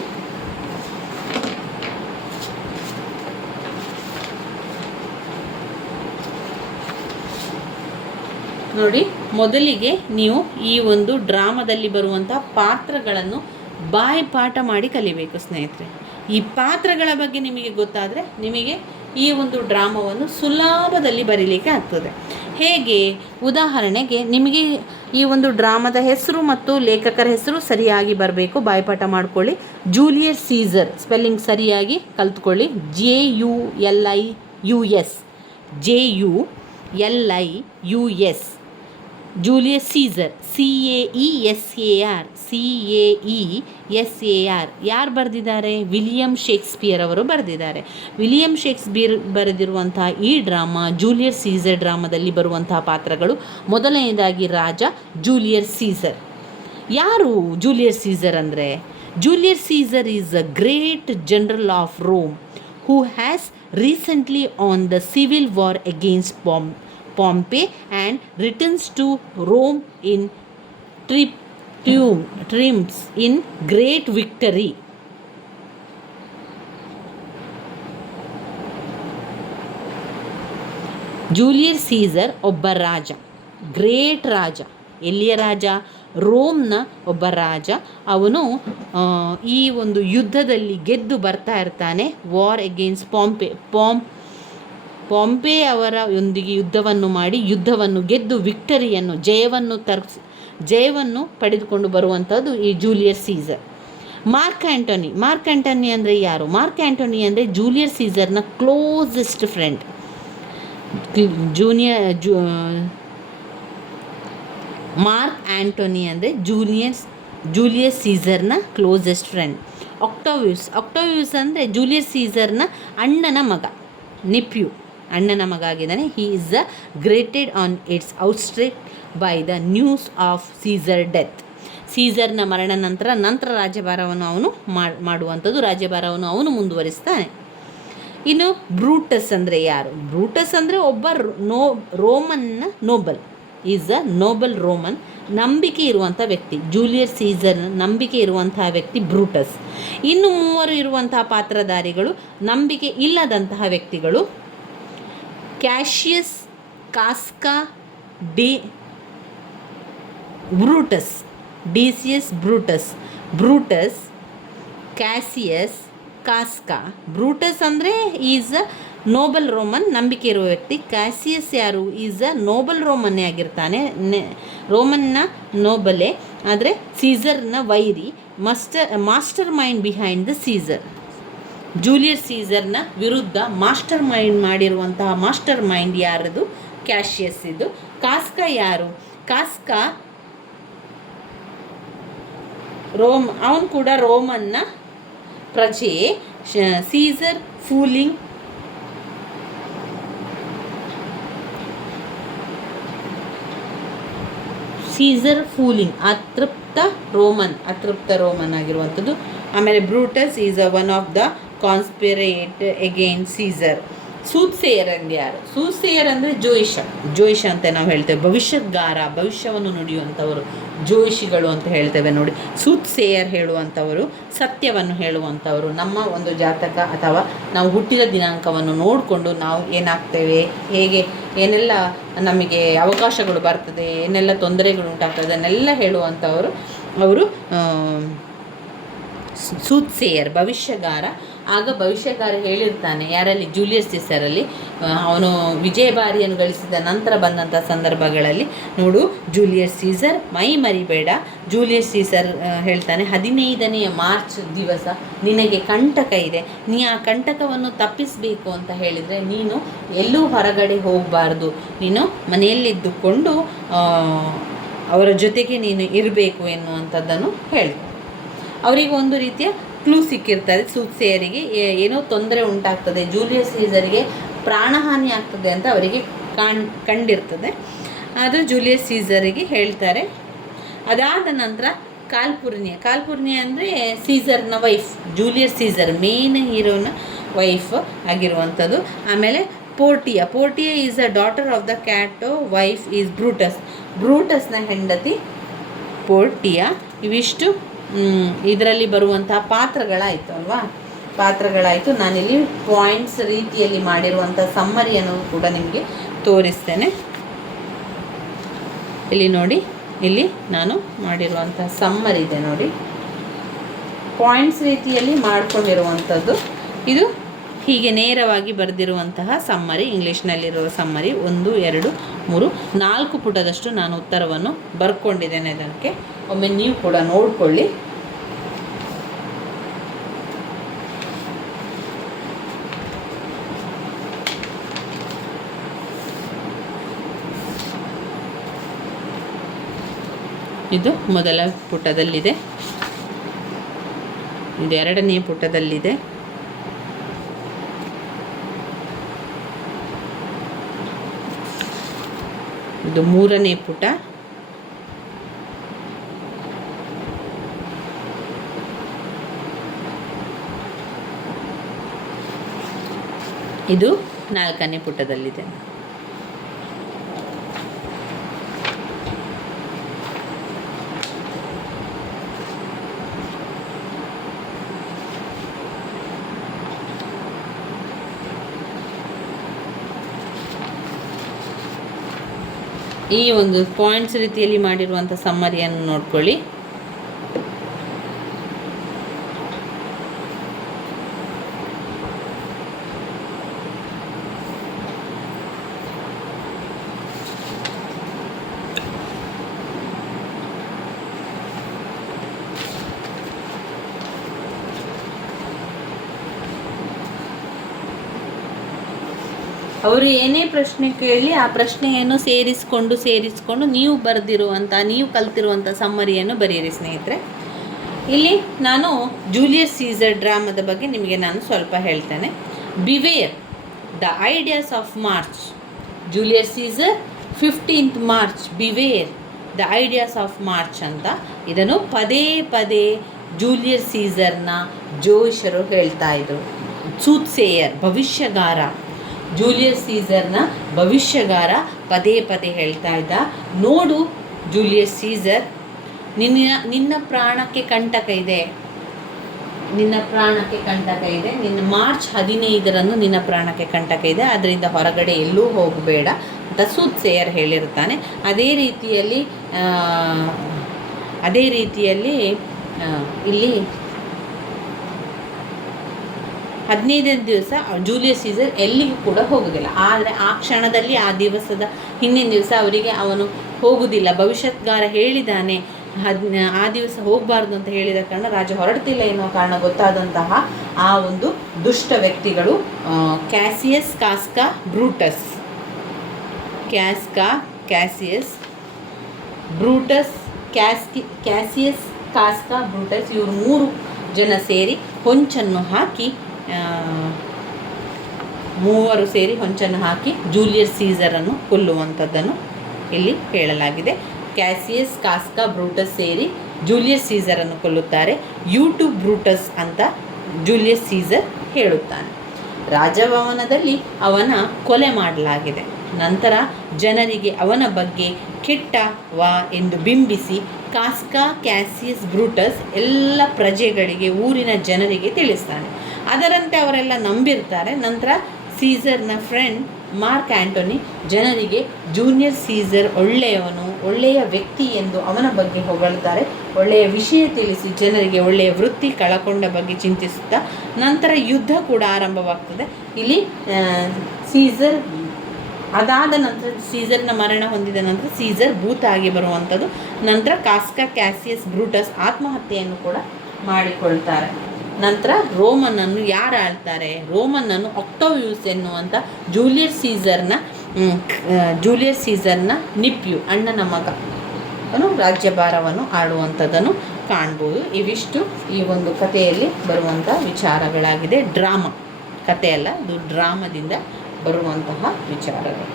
ನೋಡಿ, ಮೊದಲಿಗೆ ನೀವು ಈ ಒಂದು ಡ್ರಾಮಾದಲ್ಲಿ ಬರುವಂಥ ಪಾತ್ರಗಳನ್ನು ಬಾಯಿಪಾಠ ಮಾಡಿ ಕಲಿಬೇಕು ಸ್ನೇಹಿತರೆ. ಈ ಪಾತ್ರಗಳ ಬಗ್ಗೆ ನಿಮಗೆ ಗೊತ್ತಾದರೆ ನಿಮಗೆ ಈ ಒಂದು ಡ್ರಾಮಾವನ್ನು ಸುಲಭದಲ್ಲಿ ಬರೀಲಿಕ್ಕೆ ಆಗ್ತದೆ. ಹೇಗೆ? ಉದಾಹರಣೆಗೆ ನಿಮಗೆ ಈ ಒಂದು ಡ್ರಾಮಾದ ಹೆಸರು ಮತ್ತು ಲೇಖಕರ ಹೆಸರು ಸರಿಯಾಗಿ ಬರಬೇಕು, ಬಾಯಿಪಾಠ ಮಾಡ್ಕೊಳ್ಳಿ. ಜೂಲಿಯಸ್ ಸೀಸರ್ ಸ್ಪೆಲ್ಲಿಂಗ್ ಸರಿಯಾಗಿ ಕಲ್ತ್ಕೊಳ್ಳಿ. JULIUS, JULIUS. Julius Caesar, CAESAR ಯಾರು ಬರೆದಿದ್ದಾರೆ? ವಿಲಿಯಂ ಶೇಕ್ಸ್ಪಿಯರ್ ಅವರು ಬರೆದಿದ್ದಾರೆ. ವಿಲಿಯಂ ಶೇಕ್ಸ್ಪಿಯರ್ ಬರೆದಿರುವಂತಹ ಈ ಡ್ರಾಮಾ ಜೂಲಿಯಸ್ ಸೀಸರ್ ಡ್ರಾಮಾದಲ್ಲಿ ಬರುವಂತಹ ಪಾತ್ರಗಳು, ಮೊದಲನೆಯದಾಗಿ ರಾಜ ಜೂಲಿಯಸ್ ಸೀಸರ್. ಯಾರು ಜೂಲಿಯಸ್ ಸೀಸರ್ ಅಂದರೆ? Julius Caesar is a great general of Rome who has recently won the civil war against Pompey and returns to Rome in triumphs in great victory. Julius Caesar ಒಬ್ಬ ರಾಜ, great ರಾಜ. ಎಲ್ಲಿಯ ರಾಜ? ರೋಮ್ನ ಒಬ್ಬ ರಾಜ. ಅವನು ಈ ಒಂದು ಯುದ್ಧದಲ್ಲಿ ಗೆದ್ದು ಬರ್ತಾ ಇರ್ತಾನೆ. ವಾರ್ ಅಗೇನ್ಸ್ಟ್ ಪಾಂಪೆ ಅವರೊಂದಿಗೆ ಯುದ್ಧವನ್ನು ಮಾಡಿ ಯುದ್ಧವನ್ನು ಗೆದ್ದು ವಿಕ್ಟರಿಯನ್ನು, ಜಯವನ್ನು ಪಡೆದುಕೊಂಡು ಬರುವಂಥದ್ದು ಈ ಜೂಲಿಯಸ್ ಸೀಸರ್. ಮಾರ್ಕ್ ಆ್ಯಂಟೋನಿ ಅಂದರೆ ಯಾರು? ಮಾರ್ಕ್ ಆ್ಯಂಟೋನಿ ಅಂದರೆ ಜೂಲಿಯಸ್ ಸೀಸರ್ನ ಕ್ಲೋಸೆಸ್ಟ್ ಫ್ರೆಂಡ್. ಮಾರ್ಕ್ ಆ್ಯಂಟೋನಿ ಅಂದರೆ ಜೂಲಿಯಸ್ ಸೀಸರ್ನ ಕ್ಲೋಸೆಸ್ಟ್ ಫ್ರೆಂಡ್. ಆಕ್ಟಾವಿಯಸ್ ಅಂದರೆ ಜೂಲಿಯಸ್ ಸೀಸರ್ನ ಅಣ್ಣನ ಮಗ, ನೆಪ್ಯೂ, ಅಣ್ಣನ ಮಗ ಆಗಿದ್ದಾನೆ. He is greeted on its outstretched by the news of Caesar death. ಸೀಸರ್ನ ಮರಣ ನಂತರ ರಾಜ್ಯಭಾರವನ್ನು ಅವನು ಮಾಡುವಂಥದ್ದು, ರಾಜ್ಯಭಾರವನ್ನು ಅವನು ಮುಂದುವರಿಸ್ತಾನೆ. ಇನ್ನು ಬ್ರೂಟಸ್ ಅಂದರೆ ಯಾರು? ಬ್ರೂಟಸ್ ಅಂದರೆ ಒಬ್ಬ ರೋಮನ್ನ noble, is a noble Roman, ನಂಬಿಕೆ ಇರುವಂಥ ವ್ಯಕ್ತಿ. ಜೂಲಿಯಸ್ ಸೀಸರ್ ನಂಬಿಕೆ ಇರುವಂತಹ ವ್ಯಕ್ತಿ ಬ್ರೂಟಸ್. ಇನ್ನು ಮೂವರು ಇರುವಂತಹ ಪಾತ್ರಧಾರಿಗಳು ನಂಬಿಕೆ ಇಲ್ಲದಂತಹ ವ್ಯಕ್ತಿಗಳು. Cassius, Casca, Brutus, Decius, Brutus, Cassius, Casca. Brutus ಅಂದರೆ ಈಸ್ ಅ ನೋಬಲ್ ರೋಮನ್, ನಂಬಿಕೆ ಇರುವ ವ್ಯಕ್ತಿ. ಕ್ಯಾಸಿಯಸ್ ಯಾರು? ಈಸ್ ಅ ನೋಬಲ್ ರೋಮನ್ನೇ ಆಗಿರ್ತಾನೆ, ರೋಮನ್ನ ನೋಬಲೇ, ಆದರೆ ಸೀಸರ್ನ ವೈರಿ, master mind behind the Caesar. Julius ಸೀಸರ್ನ ವಿರುದ್ಧ ಮಾಸ್ಟರ್ ಮೈಂಡ್ ಮಾಡಿರುವಂತಹ ಮಾಸ್ಟರ್ ಮೈಂಡ್ ಯಾರದು? ಕ್ಯಾಶಿಯಸ್ ಇದು. ಕಾಸ್ಕಾ ಯಾರು? ಕಾಸ್ಕಾ ಅವನು ಕೂಡ ರೋಮನ್ನ ಪ್ರಜೆ. ಸೀಸರ್ ಫೂಲಿಂಗ್ ಅತೃಪ್ತ ರೋಮನ್ ಆಗಿರುವಂಥದ್ದು. ಆಮೇಲೆ Brutus is one of the conspirator against Caesar. Soothsayer ಅಂದರೆ ಯಾರು? ಸೂತ್ಸೇಯರ್ ಅಂದರೆ ಜೋಯಿಷ ಅಂತ ನಾವು ಹೇಳ್ತೇವೆ. ಭವಿಷ್ಯವನ್ನು ನುಡಿಯುವಂಥವರು ಜೋಯಿಷಿಗಳು ಅಂತ ಹೇಳ್ತೇವೆ ನೋಡಿ. ಸೂತ್ಸೇಯರ್ ಹೇಳುವಂಥವರು, ಸತ್ಯವನ್ನು ಹೇಳುವಂಥವರು. ನಮ್ಮ ಒಂದು ಜಾತಕ ಅಥವಾ ನಾವು ಹುಟ್ಟಿದ ದಿನಾಂಕವನ್ನು ನೋಡಿಕೊಂಡು ನಾವು ಏನಾಗ್ತೇವೆ, ಹೇಗೆ ಏನೆಲ್ಲ ನಮಗೆ ಅವಕಾಶಗಳು ಬರ್ತದೆ, ಏನೆಲ್ಲ ತೊಂದರೆಗಳು ಉಂಟಾಗ್ತದೆ ಅದನ್ನೆಲ್ಲ ಹೇಳುವಂಥವರು ಅವರು ಸೂತ್ಸೇಯರ್, ಭವಿಷ್ಯಗಾರ. ಆಗ ಭವಿಷ್ಯಗಾರ ಹೇಳಿರ್ತಾನೆ ಯಾರಲ್ಲಿ? ಜೂಲಿಯಸ್ ಸೀಸರಲ್ಲಿ. ಅವನು ವಿಜಯಭಾರಿಯನ್ನು ಗಳಿಸಿದ ನಂತರ ಬಂದಂಥ ಸಂದರ್ಭಗಳಲ್ಲಿ ನೋಡು, ಜೂಲಿಯಸ್ ಸೀಸರ್ ಮೈ ಮರಿಬೇಡ. ಜೂಲಿಯಸ್ ಸೀಸರ್ ಹೇಳ್ತಾನೆ, 15ನೇ ಮಾರ್ಚ್ ದಿವಸ ನಿನಗೆ ಕಂಟಕ ಇದೆ, ನೀ ಆ ಕಂಟಕವನ್ನು ತಪ್ಪಿಸಬೇಕು ಅಂತ ಹೇಳಿದರೆ ನೀನು ಎಲ್ಲೂ ಹೊರಗಡೆ ಹೋಗಬಾರ್ದು, ನೀನು ಮನೆಯಲ್ಲಿದ್ದುಕೊಂಡು ಅವರ ಜೊತೆಗೆ ನೀನು ಇರಬೇಕು ಎನ್ನುವಂಥದ್ದನ್ನು ಹೇಳ್ತಾನೆ. ಅವರಿಗೆ ಒಂದು ರೀತಿಯ ಕ್ಲೂ ಸಿಕ್ಕಿರ್ತಾರೆ. ಸೂತ್ಸೇಯರಿಗೆ ಏನೋ ತೊಂದರೆ ಉಂಟಾಗ್ತದೆ, ಜೂಲಿಯಸ್ ಸೀಸರಿಗೆ ಪ್ರಾಣಹಾನಿ ಆಗ್ತದೆ ಅಂತ ಅವರಿಗೆ ಕಂಡಿರ್ತದೆ. ಅದು ಜೂಲಿಯಸ್ ಸೀಸರಿಗೆ ಹೇಳ್ತಾರೆ. ಅದಾದ ನಂತರ ಕಾಲ್ಪುರ್ನಿಯ ಅಂದರೆ ಸೀಸರ್ನ ವೈಫ್, ಜೂಲಿಯಸ್ ಸೀಸರ್ ಮೇನ್ ಹೀರೋನ ವೈಫ್ ಆಗಿರುವಂಥದ್ದು. ಆಮೇಲೆ Portia is a daughter of the Cato, wife is ಬ್ರೂಟಸ್ನ ಹೆಂಡತಿ ಪೋರ್ಟಿಯಾ. ಇವಿಷ್ಟು ಇದರಲ್ಲಿ ಬರುವಂತಹ ಪಾತ್ರಗಳಾಯಿತು ಅಲ್ವಾ? ಪಾತ್ರಗಳಾಯಿತು. ನಾನಿಲ್ಲಿ ಪಾಯಿಂಟ್ಸ್ ರೀತಿಯಲ್ಲಿ ಮಾಡಿರುವಂಥ ಸಮ್ಮರಿಯನ್ನು ಕೂಡ ನಿಮಗೆ ತೋರಿಸ್ತೇನೆ. ಇಲ್ಲಿ ನೋಡಿ, ಇಲ್ಲಿ ನಾನು ಮಾಡಿರುವಂಥ ಸಮ್ಮರಿ ಇದೆ ನೋಡಿ, ಪಾಯಿಂಟ್ಸ್ ರೀತಿಯಲ್ಲಿ ಮಾಡಿಕೊಂಡಿರುವಂಥದ್ದು. ಇದು ಹೀಗೆ ನೇರವಾಗಿ ಬರೆದಿರುವಂತಹ ಸಮ್ಮರಿ, ಇಂಗ್ಲೀಷ್ನಲ್ಲಿರುವ ಸಮ್ಮರಿ. 1, 2, 3, 4 ಪುಟದಷ್ಟು ನಾನು ಉತ್ತರವನ್ನು ಬರ್ಕೊಂಡಿದ್ದೇನೆ. ಅದಕ್ಕೆ ಒಮ್ಮೆ ನೀವು ಕೂಡ ನೋಡಿಕೊಳ್ಳಿ. ಇದು ಮೊದಲ ಪುಟದಲ್ಲಿದೆ, ಇದು ಎರಡನೇ ಪುಟದಲ್ಲಿದೆ. ಇದು ಮೂರನೇ ಪುಟ. ಇದು ನಾಲ್ಕನೇ ಪುಟದಲ್ಲಿದೆ. ಈ ಒಂದು ಪಾಯಿಂಟ್ಸ್ ರೀತಿಯಲ್ಲಿ ಮಾಡಿರುವಂಥ ಸಮ್ಮರಿಯನ್ನು ನೋಡ್ಕೊಳ್ಳಿ. ಅವರು ಏನೇ ಪ್ರಶ್ನೆ ಕೇಳಿ ಆ ಪ್ರಶ್ನೆಯನ್ನು ಸೇರಿಸ್ಕೊಂಡು ನೀವು ಬರೆದಿರುವಂಥ, ನೀವು ಕಲ್ತಿರುವಂಥ ಸಮ್ಮರಿಯನ್ನು ಬರೆಯಿರಿ ಸ್ನೇಹಿತರೆ. ಇಲ್ಲಿ ನಾನು ಜೂಲಿಯಸ್ ಸೀಸರ್ ಡ್ರಾಮಾದ ಬಗ್ಗೆ ನಿಮಗೆ ನಾನು ಸ್ವಲ್ಪ ಹೇಳ್ತೇನೆ. Beware the ideas of March. Julius Caesar 15th March, beware the ideas of March ಅಂತ. ಇದನ್ನು ಪದೇ ಪದೇ ಜೂಲಿಯಸ್ ಸೀಸರ್ನ ಜೋಯಿಸರು ಹೇಳ್ತಾ ಇದ್ರು. ಸೂತ್ಸೇಯರ್, ಭವಿಷ್ಯಗಾರ, ಜೂಲಿಯಸ್ ಸೀಸರ್ನ ಭವಿಷ್ಯಗಾರ ಪದೇ ಪದೇ ಹೇಳ್ತಾ ಇದ್ದ, ನೋಡು ಜೂಲಿಯಸ್ ಸೀಸರ್, ನಿನ್ನ ಪ್ರಾಣಕ್ಕೆ ಕಂಟಕ ಇದೆ, ನಿನ್ನ ಪ್ರಾಣಕ್ಕೆ ಕಂಟಕ ಇದೆ, ನಿನ್ನ ಮಾರ್ಚ್ 15ರಂದು ನಿನ್ನ ಪ್ರಾಣಕ್ಕೆ ಕಂಟಕ ಇದೆ, ಅದರಿಂದ ಹೊರಗಡೆ ಎಲ್ಲೂ ಹೋಗಬೇಡ ಅಂತ ಸೂತ್ಸೇಯರ್ ಹೇಳಿರ್ತಾನೆ. ಅದೇ ರೀತಿಯಲ್ಲಿ ಇಲ್ಲಿ 15ನೇ ದಿವಸ ಜೂಲಿಯಸ್ ಸೀಸರ್ ಎಲ್ಲಿಗೂ ಕೂಡ ಹೋಗೋದಿಲ್ಲ. ಆದರೆ ಆ ಕ್ಷಣದಲ್ಲಿ, ಆ ದಿವಸದ ಹಿಂದಿನ ದಿವಸ ಅವರಿಗೆ ಅವನು ಹೋಗುವುದಿಲ್ಲ. ಭವಿಷ್ಯತ್ಗಾರ ಹೇಳಿದ್ದಾನೆ ಆ ದಿವಸ ಹೋಗಬಾರ್ದು ಅಂತ ಹೇಳಿದ ಕಾರಣ ರಾಜ ಹೊರಡ್ತಿಲ್ಲ ಎನ್ನುವ ಕಾರಣ ಗೊತ್ತಾದಂತಹ ಆ ಒಂದು ದುಷ್ಟ ವ್ಯಕ್ತಿಗಳು ಕ್ಯಾಸಿಯಸ್, Casca, Brutus, ಕ್ಯಾಸಿಯಸ್, Brutus, Cassius, Casca, Brutus, ಇವರು 3 ಜನ ಸೇರಿ ಹೊಂಚನ್ನು ಹಾಕಿ ಮೂವರು ಸೇರಿ ಹೊಂಚನ್ನು ಹಾಕಿ ಜೂಲಿಯಸ್ ಸೀಸರನ್ನು ಕೊಲ್ಲುವಂಥದ್ದನ್ನು ಇಲ್ಲಿ ಹೇಳಲಾಗಿದೆ. ಕ್ಯಾಸಿಯಸ್, ಕಾಸ್ಕಾ, ಬ್ರೂಟಸ್ ಸೇರಿ ಜೂಲಿಯಸ್ ಸೀಸರನ್ನು ಕೊಲ್ಲುತ್ತಾರೆ. ಯು ಬ್ರೂಟಸ್ ಅಂತ ಜೂಲಿಯಸ್ ಸೀಸರ್ ಹೇಳುತ್ತಾನೆ. ರಾಜಭವನದಲ್ಲಿ ಅವನ ಕೊಲೆ ಮಾಡಲಾಗಿದೆ. ನಂತರ ಜನರಿಗೆ ಅವನ ಬಗ್ಗೆ ಕೆಟ್ಟವ ಎಂದು ಬಿಂಬಿಸಿ ಕಾಸ್ಕಾ, ಕ್ಯಾಸಿಯಸ್, ಬ್ರೂಟಸ್ ಎಲ್ಲ ಪ್ರಜೆಗಳಿಗೆ, ಊರಿನ ಜನರಿಗೆ ತಿಳಿಸ್ತಾನೆ. ಅದರಂತೆ ಅವರೆಲ್ಲ ನಂಬಿರ್ತಾರೆ. ನಂತರ ಸೀಸರ್ನ ಫ್ರೆಂಡ್ ಮಾರ್ಕ್ ಆ್ಯಂಟೋನಿ ಜನರಿಗೆ ಜೂನಿಯರ್ ಸೀಸರ್ ಒಳ್ಳೆಯವನು, ಒಳ್ಳೆಯ ವ್ಯಕ್ತಿ ಎಂದು ಅವನ ಬಗ್ಗೆ ಹೊಗಳ್ತಾರೆ. ಒಳ್ಳೆಯ ವಿಷಯ ತಿಳಿಸಿ ಜನರಿಗೆ ಒಳ್ಳೆಯ ವೃತ್ತಿ ಕಳಕೊಂಡ ಬಗ್ಗೆ ಚಿಂತಿಸುತ್ತಾ ನಂತರ ಯುದ್ಧ ಕೂಡ ಆರಂಭವಾಗ್ತದೆ. ಇಲ್ಲಿ ಸೀಸರ್ ಅದಾದ ನಂತರ, ಸೀಸರ್ನ ಮರಣ ಹೊಂದಿದ ನಂತರ ಸೀಸರ್ ಭೂತ ಆಗಿ ಬರುವಂಥದ್ದು. ನಂತರ ಕಾಸ್ಕಾ, ಕ್ಯಾಸಿಯಸ್, ಬ್ರೂಟಸ್ ಆತ್ಮಹತ್ಯೆಯನ್ನು ಕೂಡ ಮಾಡಿಕೊಳ್ತಾರೆ. ನಂತರ ರೋಮನನ್ನು ಯಾರು ಆಳ್ತಾರೆ? ರೋಮನನ್ನು ಆಕ್ಟೋವಿಯಸ್ ಎನ್ನುವಂಥ ಜೂಲಿಯಸ್ ಸೀಸರ್ನ ನಿಪ್ಯು, ಅಣ್ಣನ ಮಗ, ಅವನು ರಾಜ್ಯಭಾರವನ್ನು ಆಳುವಂಥದ್ದನ್ನು ಕಾಣ್ಬೋದು. ಇವಿಷ್ಟು ಈ ಒಂದು ಕಥೆಯಲ್ಲಿ ಬರುವಂಥ ವಿಚಾರಗಳಾಗಿದೆ. ಡ್ರಾಮಾ ಕಥೆಯಲ್ಲ, ಇದು ಡ್ರಾಮದಿಂದ ಬರುವಂತಹ ವಿಚಾರಗಳು.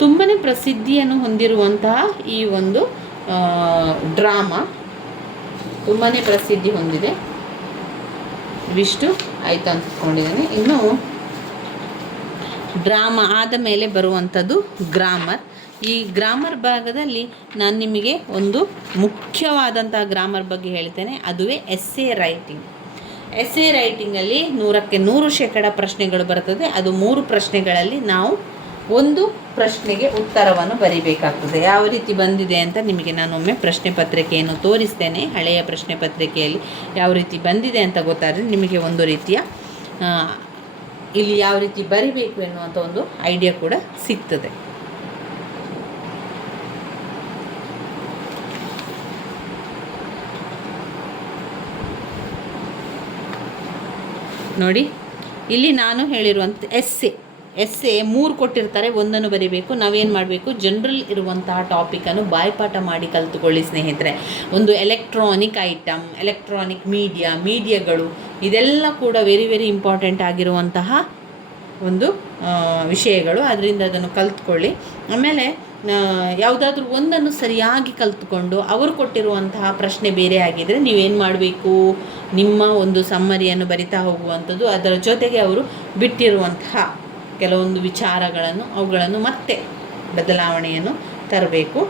ತುಂಬಾ ಪ್ರಸಿದ್ಧಿಯನ್ನು ಹೊಂದಿರುವಂತಹ ಈ ಒಂದು ಡ್ರಾಮಾ ತುಂಬಾ ಪ್ರಸಿದ್ಧಿ ಹೊಂದಿದೆ. ಇವಿಷ್ಟು ಆಯಿತು ಅಂದ್ಕೊಂಡಿದ್ದೇನೆ. ಇನ್ನು ಡ್ರಾಮಾ ಆದ ಮೇಲೆ ಬರುವಂಥದ್ದು ಗ್ರಾಮರ್. ಈ ಗ್ರಾಮರ್ ಭಾಗದಲ್ಲಿ ನಾನು ನಿಮಗೆ ಒಂದು ಮುಖ್ಯವಾದಂತಹ ಗ್ರಾಮರ್ ಬಗ್ಗೆ ಹೇಳ್ತೇನೆ. ಅದುವೇ ಎಸ್ಸೆ ರೈಟಿಂಗ್. ಎಸ್ಸೆ ರೈಟಿಂಗಲ್ಲಿ 100ಕ್ಕೆ 100% ಪ್ರಶ್ನೆಗಳು ಬರ್ತದೆ. ಅದು 3 ಪ್ರಶ್ನೆಗಳಲ್ಲಿ ನಾವು ಒಂದು ಪ್ರಶ್ನೆಗೆ ಉತ್ತರವನ್ನು ಬರೀಬೇಕಾಗ್ತದೆ. ಯಾವ ರೀತಿ ಬಂದಿದೆ ಅಂತ ನಿಮಗೆ ನಾನೊಮ್ಮೆ ಪ್ರಶ್ನೆ ಪತ್ರಿಕೆಯನ್ನು ತೋರಿಸ್ತೇನೆ. ಹಳೆಯ ಪ್ರಶ್ನೆ ಪತ್ರಿಕೆಯಲ್ಲಿ ಯಾವ ರೀತಿ ಬಂದಿದೆ ಅಂತ ಗೊತ್ತಾದರೆ ನಿಮಗೆ ಒಂದು ರೀತಿಯ ಇಲ್ಲಿ ಯಾವ ರೀತಿ ಬರಿಬೇಕು ಎನ್ನುವಂಥ ಒಂದು ಐಡಿಯಾ ಕೂಡ ಸಿಗ್ತದೆ. ನೋಡಿ ಇಲ್ಲಿ ನಾನು ಹೇಳಿರುವಂಥ ಎಸ್ಸೆ 3 ಕೊಟ್ಟಿರ್ತಾರೆ, ಒಂದನ್ನು ಬರೀಬೇಕು. ನಾವೇನು ಮಾಡಬೇಕು, ಜನರಲ್ ಇರುವಂತಹ ಟಾಪಿಕನ್ನು ಬಾಯ್ಪಾಠ ಮಾಡಿ ಕಲ್ತುಕೊಳ್ಳಿ ಸ್ನೇಹಿತರೆ. ಒಂದು ಎಲೆಕ್ಟ್ರಾನಿಕ್ ಐಟಮ್, ಎಲೆಕ್ಟ್ರಾನಿಕ್ ಮೀಡಿಯಾಗಳು, ಇದೆಲ್ಲ ಕೂಡ ವೆರಿ ವೆರಿ ಇಂಪಾರ್ಟೆಂಟ್ ಆಗಿರುವಂತಹ ಒಂದು ವಿಷಯಗಳು. ಅದರಿಂದ ಅದನ್ನು ಕಲ್ತ್ಕೊಳ್ಳಿ. ಆಮೇಲೆ ಯಾವುದಾದ್ರೂ ಒಂದನ್ನು ಸರಿಯಾಗಿ ಕಲ್ತ್ಕೊಂಡು ಅವರು ಕೊಟ್ಟಿರುವಂತಹ ಪ್ರಶ್ನೆ ಬೇರೆ ಆಗಿದ್ದರೆ ನೀವೇನು ಮಾಡಬೇಕು, ನಿಮ್ಮ ಒಂದು ಸಮ್ಮರಿಯನ್ನು ಬರಿತಾ ಹೋಗುವಂಥದ್ದು. ಅದರ ಜೊತೆಗೆ ಅವರು ಬಿಟ್ಟಿರುವಂತಹ ಕೆಲವೊಂದು ವಿಚಾರಗಳನ್ನು ಅವುಗಳನ್ನು ಮತ್ತೆ ಬದಲಾವಣೆಯನ್ನು ತರಬೇಕು.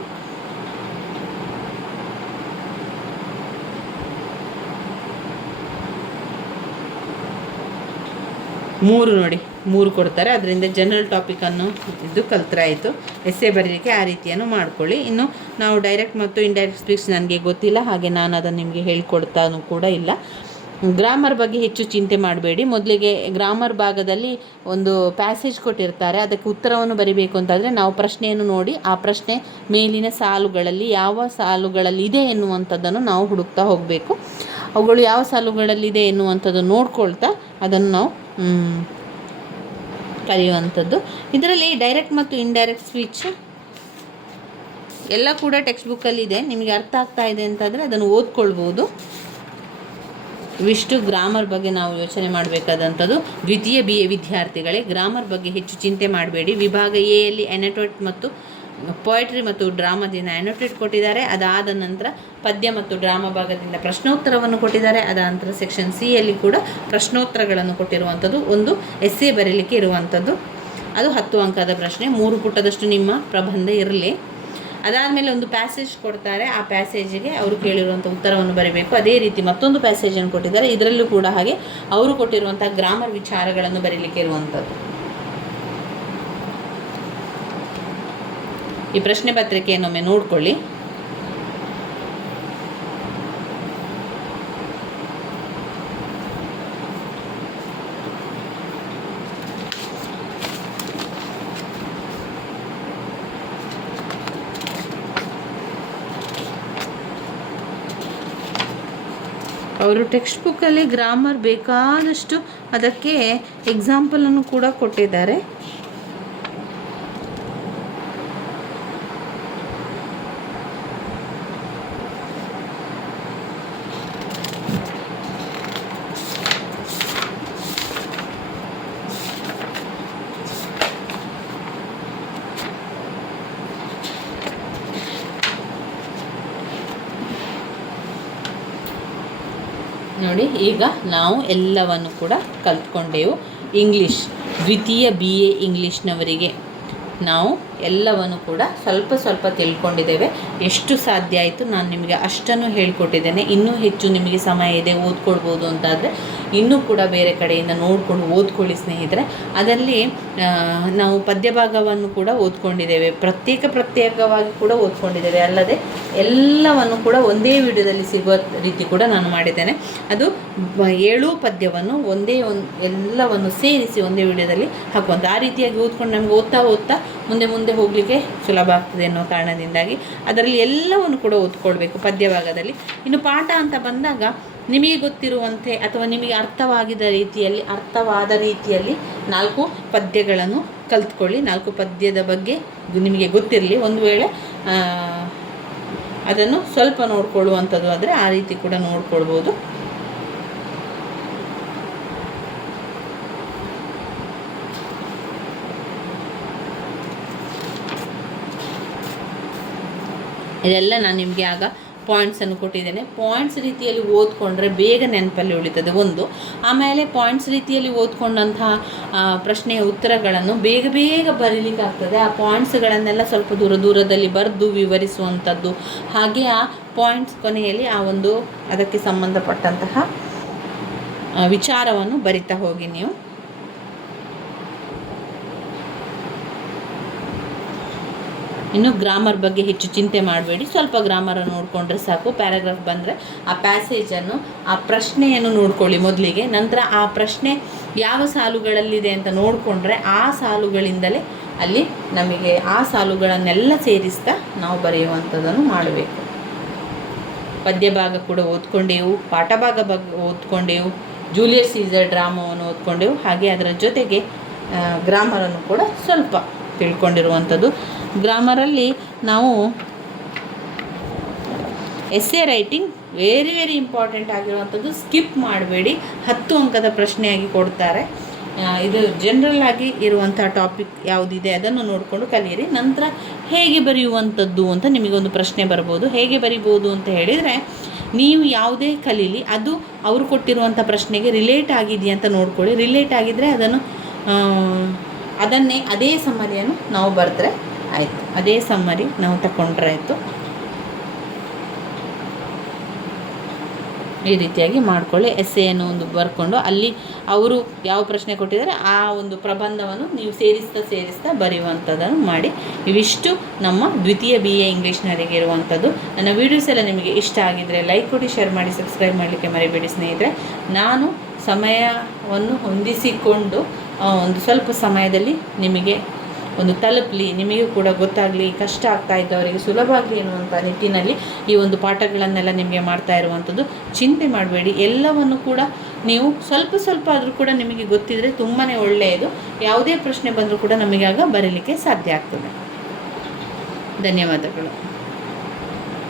ನೋಡಿ 3 ಕೊಡ್ತಾರೆ. ಅದರಿಂದ ಜನರಲ್ ಟಾಪಿಕನ್ನು ಇದು ಕಲ್ತ್ರಾಯಿತು. ಎಸ್ಸೆ ಬರೀಲಿಕ್ಕೆ ಆ ರೀತಿಯನ್ನು ಮಾಡ್ಕೊಳ್ಳಿ. ಇನ್ನು ನಾವು ಡೈರೆಕ್ಟ್ ಮತ್ತು ಇಂಡೈರೆಕ್ಟ್ ಸ್ಪೀಚ್ ನನಗೆ ಗೊತ್ತಿಲ್ಲ, ಹಾಗೆ ನಾನು ಅದನ್ನು ನಿಮಗೆ ಹೇಳ್ಕೊಡ್ತಾನೂ ಕೂಡ ಇಲ್ಲ. ಗ್ರಾಮರ್ ಬಗ್ಗೆ ಹೆಚ್ಚು ಚಿಂತೆ ಮಾಡಬೇಡಿ. ಮೊದಲಿಗೆ ಗ್ರಾಮರ್ ಭಾಗದಲ್ಲಿ ಒಂದು ಪ್ಯಾಸೇಜ್ ಕೊಟ್ಟಿರ್ತಾರೆ, ಅದಕ್ಕೆ ಉತ್ತರವನ್ನು ಬರಿಬೇಕು ಅಂತಾದರೆ ನಾವು ಪ್ರಶ್ನೆಯನ್ನು ನೋಡಿ ಆ ಪ್ರಶ್ನೆ ಮೇಲಿನ ಸಾಲುಗಳಲ್ಲಿ ಯಾವ ಸಾಲುಗಳಲ್ಲಿ ಇದೆ ಎನ್ನುವಂಥದ್ದನ್ನು ನಾವು ಹುಡುಕ್ತಾ ಹೋಗಬೇಕು. ಅವುಗಳು ಯಾವ ಸಾಲುಗಳಲ್ಲಿದೆ ಎನ್ನುವಂಥದ್ದು ನೋಡ್ಕೊಳ್ತಾ ಅದನ್ನು ನಾವು ಕಲಿಯುವಂಥದ್ದು. ಇದರಲ್ಲಿ ಡೈರೆಕ್ಟ್ ಮತ್ತು ಇಂಡೈರೆಕ್ಟ್ ಸ್ಪೀಚ್ ಎಲ್ಲ ಕೂಡ ಟೆಕ್ಸ್ಟ್ ಬುಕ್ಕಲ್ಲಿದೆ. ನಿಮಗೆ ಅರ್ಥ ಆಗ್ತಾ ಇದೆ ಅಂತಾದರೆ ಅದನ್ನು ಓದ್ಕೊಳ್ಬೋದು. ಇವಿಷ್ಟು ಗ್ರಾಮರ್ ಬಗ್ಗೆ ನಾವು ಯೋಚನೆ ಮಾಡಬೇಕಾದಂಥದ್ದು. ದ್ವಿತೀಯ BA ವಿದ್ಯಾರ್ಥಿಗಳೇ, ಗ್ರಾಮರ್ ಬಗ್ಗೆ ಹೆಚ್ಚು ಚಿಂತೆ ಮಾಡಬೇಡಿ. ವಿಭಾಗ ಎಯಲ್ಲಿ ಆ್ಯನೋಟೇಟ್ ಮತ್ತು ಪೊಯೆಟ್ರಿ ಮತ್ತು ಡ್ರಾಮಾದಿಂದ ಆ್ಯನೋಟೇಟ್ ಕೊಟ್ಟಿದ್ದಾರೆ. ಅದಾದ ನಂತರ ಪದ್ಯ ಮತ್ತು ಡ್ರಾಮಾ ಭಾಗದಿಂದ ಪ್ರಶ್ನೋತ್ತರವನ್ನು ಕೊಟ್ಟಿದ್ದಾರೆ. ಅದಾದ ನಂತರ ಸೆಕ್ಷನ್ ಸಿಯಲ್ಲಿ ಕೂಡ ಪ್ರಶ್ನೋತ್ತರಗಳನ್ನು ಕೊಟ್ಟಿರುವಂಥದ್ದು. ಒಂದು ಎಸ್ಸೆ ಬರೀಲಿಕ್ಕೆ ಇರುವಂಥದ್ದು, ಅದು 10 ಅಂಕದ ಪ್ರಶ್ನೆ. 3 ಪುಟದಷ್ಟು ನಿಮ್ಮ ಪ್ರಬಂಧ ಇರಲಿ. ಅದಾದಮೇಲೆ ಒಂದು ಪ್ಯಾಸೇಜ್ ಕೊಡ್ತಾರೆ, ಆ ಪ್ಯಾಸೇಜಿಗೆ ಅವರು ಕೇಳಿರುವಂಥ ಉತ್ತರವನ್ನು ಬರೀಬೇಕು. ಅದೇ ರೀತಿ ಮತ್ತೊಂದು ಪ್ಯಾಸೇಜನ್ನು ಕೊಟ್ಟಿದ್ದಾರೆ, ಇದರಲ್ಲೂ ಕೂಡ ಹಾಗೆ ಅವರು ಕೊಟ್ಟಿರುವಂಥ ಗ್ರಾಮರ್ ವಿಚಾರಗಳನ್ನು ಬರೀಲಿಕ್ಕೆ ಇರುವಂಥದ್ದು. ಈ ಪ್ರಶ್ನೆ ಪತ್ರಿಕೆಯನ್ನೊಮ್ಮೆ ನೋಡ್ಕೊಳ್ಳಿ. ಅವರು ಟೆಕ್ಸ್ಟ್ ಬುಕ್ಕಲ್ಲಿ ಗ್ರಾಮರ್ ಬೇಕಾದಷ್ಟು ಅದಕ್ಕೆ ಎಕ್ಸಾಂಪಲನ್ನು ಕೂಡ ಕೊಟ್ಟಿದ್ದಾರೆ. ನೋಡಿ, ಈಗ ನಾವು ಎಲ್ಲವನ್ನು ಕೂಡ ಕಲ್ತ್ಕೊಂಡೆವು. ಇಂಗ್ಲೀಷ್ ದ್ವಿತೀಯ BA ಇಂಗ್ಲೀಷ್ನವರಿಗೆ ನಾವು ಎಲ್ಲವನ್ನು ಕೂಡ ಸ್ವಲ್ಪ ತಿಳ್ಕೊಂಡಿದ್ದೇವೆ. ಎಷ್ಟು ಸಾಧ್ಯ ಆಯಿತು ನಾನು ನಿಮಗೆ ಅಷ್ಟನ್ನು ಹೇಳಿಕೊಟ್ಟಿದ್ದೇನೆ. ಇನ್ನೂ ಹೆಚ್ಚು ನಿಮಗೆ ಸಮಯ ಇದೆ, ಓದ್ಕೊಳ್ಬೋದು ಅಂತಾದರೆ ಇನ್ನೂ ಕೂಡ ಬೇರೆ ಕಡೆಯಿಂದ ನೋಡಿಕೊಂಡು ಓದ್ಕೊಳ್ಳಿ ಸ್ನೇಹಿತರೆ. ಅದರಲ್ಲಿ ನಾವು ಪದ್ಯ ಭಾಗವನ್ನು ಕೂಡ ಓದ್ಕೊಂಡಿದ್ದೇವೆ, ಪ್ರತ್ಯೇಕವಾಗಿ ಕೂಡ ಓದ್ಕೊಂಡಿದ್ದೇವೆ. ಅಲ್ಲದೆ ಎಲ್ಲವನ್ನು ಕೂಡ ಒಂದೇ ವಿಡಿಯೋದಲ್ಲಿ ಸಿಗುವ ರೀತಿ ಕೂಡ ನಾನು ಮಾಡಿದ್ದೇನೆ. ಅದು 7 ಪದ್ಯವನ್ನು ಎಲ್ಲವನ್ನು ಸೇರಿಸಿ ಒಂದೇ ವಿಡಿಯೋದಲ್ಲಿ ಹಾಕುವಂಥ ಆ ರೀತಿಯಾಗಿ ಓದ್ಕೊಂಡು ನಮಗೆ ಓದ್ತಾ ಮುಂದೆ ಹೋಗಲಿಕ್ಕೆ ಸುಲಭ ಆಗ್ತದೆ ಅನ್ನೋ ಕಾರಣದಿಂದಾಗಿ ಅದರಲ್ಲಿ ಎಲ್ಲವನ್ನು ಕೂಡ ಓದ್ಕೊಳ್ಬೇಕು ಪದ್ಯ ಭಾಗದಲ್ಲಿ. ಇನ್ನು ಪಾಠ ಅಂತ ಬಂದಾಗ ನಿಮಗೆ ಗೊತ್ತಿರುವಂತೆ ಅಥವಾ ನಿಮಗೆ ಅರ್ಥವಾದ ರೀತಿಯಲ್ಲಿ 4 ಪದ್ಯಗಳನ್ನು ಕಲ್ತ್ಕೊಳ್ಳಿ. 4 ಪದ್ಯದ ಬಗ್ಗೆ ನಿಮಗೆ ಗೊತ್ತಿರಲಿ. ಒಂದು ವೇಳೆ ಅದನ್ನು ಸ್ವಲ್ಪ ನೋಡ್ಕೊಳ್ಳುವಂಥದ್ದು ಆದರೆ ಆ ರೀತಿ ಕೂಡ ನೋಡ್ಕೊಳ್ಬೋದು. ಇದೆಲ್ಲ ನಾನು ನಿಮಗೆ ಆಗ ಪಾಯಿಂಟ್ಸನ್ನು ಕೊಟ್ಟಿದ್ದೇನೆ. ಪಾಯಿಂಟ್ಸ್ ರೀತಿಯಲ್ಲಿ ಓದ್ಕೊಂಡ್ರೆ ಬೇಗ ನೆನಪಲ್ಲಿ ಉಳಿತದೆ ಒಂದು. ಆಮೇಲೆ ಪಾಯಿಂಟ್ಸ್ ರೀತಿಯಲ್ಲಿ ಓದ್ಕೊಂಡಂತಹ ಪ್ರಶ್ನೆಯ ಉತ್ತರಗಳನ್ನು ಬೇಗ ಬರೀಲಿಕ್ಕೆ ಆಗ್ತದೆ. ಆ ಪಾಯಿಂಟ್ಸ್ಗಳನ್ನೆಲ್ಲ ಸ್ವಲ್ಪ ದೂರದಲ್ಲಿ ಬರೆದು ವಿವರಿಸುವಂಥದ್ದು. ಹಾಗೆ ಆ ಪಾಯಿಂಟ್ಸ್ ಕೊನೆಯಲ್ಲಿ ಅದಕ್ಕೆ ಸಂಬಂಧಪಟ್ಟಂತಹ ವಿಚಾರವನ್ನು ಬರಿತಾ ಹೋಗಿ ನೀವು. ಇನ್ನು ಗ್ರಾಮರ್ ಬಗ್ಗೆ ಹೆಚ್ಚು ಚಿಂತೆ ಮಾಡಬೇಡಿ. ಸ್ವಲ್ಪ ಗ್ರಾಮರನ್ನು ನೋಡಿಕೊಂಡ್ರೆ ಸಾಕು. ಪ್ಯಾರಾಗ್ರಾಫ್ ಬಂದರೆ ಆ ಪ್ಯಾಸೇಜನ್ನು, ಆ ಪ್ರಶ್ನೆಯನ್ನು ನೋಡ್ಕೊಳ್ಳಿ ಮೊದಲಿಗೆ. ನಂತರ ಆ ಪ್ರಶ್ನೆ ಯಾವ ಸಾಲುಗಳಲ್ಲಿದೆ ಅಂತ ನೋಡಿಕೊಂಡ್ರೆ ಆ ಸಾಲುಗಳಿಂದಲೇ ಅಲ್ಲಿ ನಮಗೆ ಆ ಸಾಲುಗಳನ್ನೆಲ್ಲ ಸೇರಿಸ್ತಾ ನಾವು ಬರೆಯುವಂಥದ್ದನ್ನು ಮಾಡಬೇಕು. ಪದ್ಯ ಭಾಗ ಕೂಡ ಓದ್ಕೊಂಡೆವು, ಪಾಠ ಭಾಗ ಓದ್ಕೊಂಡೆವು, ಜೂಲಿಯಸ್ ಸೀಸರ್ ಡ್ರಾಮಾವನ್ನು ಓದ್ಕೊಂಡೆವು. ಹಾಗೆ ಅದರ ಜೊತೆಗೆ ಗ್ರಾಮರನ್ನು ಕೂಡ ಸ್ವಲ್ಪ ತಿಳ್ಕೊಂಡಿರುವಂಥದ್ದು. ಗ್ರಾಮರಲ್ಲಿ ನಾವು ಎಸ್ಸೆ ರೈಟಿಂಗ್ ವೆರಿ ಇಂಪಾರ್ಟೆಂಟ್ ಆಗಿರುವಂಥದ್ದು. ಸ್ಕಿಪ್ ಮಾಡಬೇಡಿ, 10 ಅಂಕದ ಪ್ರಶ್ನೆಯಾಗಿ ಕೊಡ್ತಾರೆ. ಇದು ಜನರಲ್ ಆಗಿ ಇರುವಂಥ ಟಾಪಿಕ್ ಯಾವುದಿದೆ ಅದನ್ನು ನೋಡಿಕೊಂಡು ಕಲಿಯಿರಿ. ನಂತರ ಹೇಗೆ ಬರೆಯುವಂಥದ್ದು ಅಂತ ನಿಮಗೊಂದು ಪ್ರಶ್ನೆ ಬರ್ಬೋದು. ಹೇಗೆ ಬರಿಬೋದು ಅಂತ ಹೇಳಿದರೆ, ನೀವು ಯಾವುದೇ ಕಲೀಲಿ ಅದು ಅವರು ಕೊಟ್ಟಿರುವಂಥ ಪ್ರಶ್ನೆಗೆ ರಿಲೇಟ್ ಆಗಿದೆಯಾ ಅಂತ ನೋಡ್ಕೊಳ್ಳಿ. ರಿಲೇಟ್ ಆಗಿದ್ದರೆ ಅದೇ ಸಮ್ಮರಿಯನ್ನು ನಾವು ಬರೆದ್ರೆ ಆಯಿತು. ಅದೇ ಸಮ್ಮರಿ ನಾವು ತಗೊಂಡ್ರೆ ಆಯಿತು. ಈ ರೀತಿಯಾಗಿ ಮಾಡ್ಕೊಳ್ಳಿ. ಎಸ್ಸೆಯನ್ನು ಒಂದು ಬರ್ಕೊಂಡು ಅಲ್ಲಿ ಅವರು ಯಾವ ಪ್ರಶ್ನೆ ಕೊಟ್ಟಿದ್ದಾರೆ ಆ ಒಂದು ಪ್ರಬಂಧವನ್ನು ನೀವು ಸೇರಿಸ್ತಾ ಬರೆಯುವಂಥದ್ದನ್ನು ಮಾಡಿ. ಇವಿಷ್ಟು ನಮ್ಮ ದ್ವಿತೀಯ BA ಇಂಗ್ಲೀಷ್ನವರಿಗೆ ಇರುವಂಥದ್ದು. ನನ್ನ ವೀಡಿಯೋಸ್ ಎಲ್ಲ ನಿಮಗೆ ಇಷ್ಟ ಆಗಿದ್ದರೆ ಲೈಕ್ ಕೊಡಿ, ಶೇರ್ ಮಾಡಿ, ಸಬ್ಸ್ಕ್ರೈಬ್ ಮಾಡಲಿಕ್ಕೆ ಮರಿಬೇಡಿ ಸ್ನೇಹಿತರೆ. ನಾನು ಸಮಯವನ್ನು ಹೊಂದಿಸಿಕೊಂಡು ಒಂದು ಸ್ವಲ್ಪ ಸಮಯದಲ್ಲಿ ನಿಮಗೆ ಒಂದು ತಲುಪಲಿ, ನಿಮಗೂ ಕೂಡ ಗೊತ್ತಾಗಲಿ, ಕಷ್ಟ ಆಗ್ತಾ ಇದ್ದವರಿಗೆ ಸುಲಭ ಆಗಲಿ ಎನ್ನುವಂಥ ನಿಟ್ಟಿನಲ್ಲಿ ಈ ಒಂದು ಪಾಠಗಳನ್ನೆಲ್ಲ ನಿಮಗೆ ಮಾಡ್ತಾ ಇರುವಂಥದ್ದು. ಚಿಂತೆ ಮಾಡಬೇಡಿ, ಎಲ್ಲವನ್ನು ಕೂಡ ನೀವು ಸ್ವಲ್ಪ ಆದರೂ ಕೂಡ ನಿಮಗೆ ಗೊತ್ತಿದ್ದರೆ ತುಂಬಾ ಒಳ್ಳೆಯದು. ಯಾವುದೇ ಪ್ರಶ್ನೆ ಬಂದರೂ ಕೂಡ ನಮಗಾಗ ಬರೀಲಿಕ್ಕೆ ಸಾಧ್ಯ ಆಗ್ತದೆ. ಧನ್ಯವಾದಗಳು.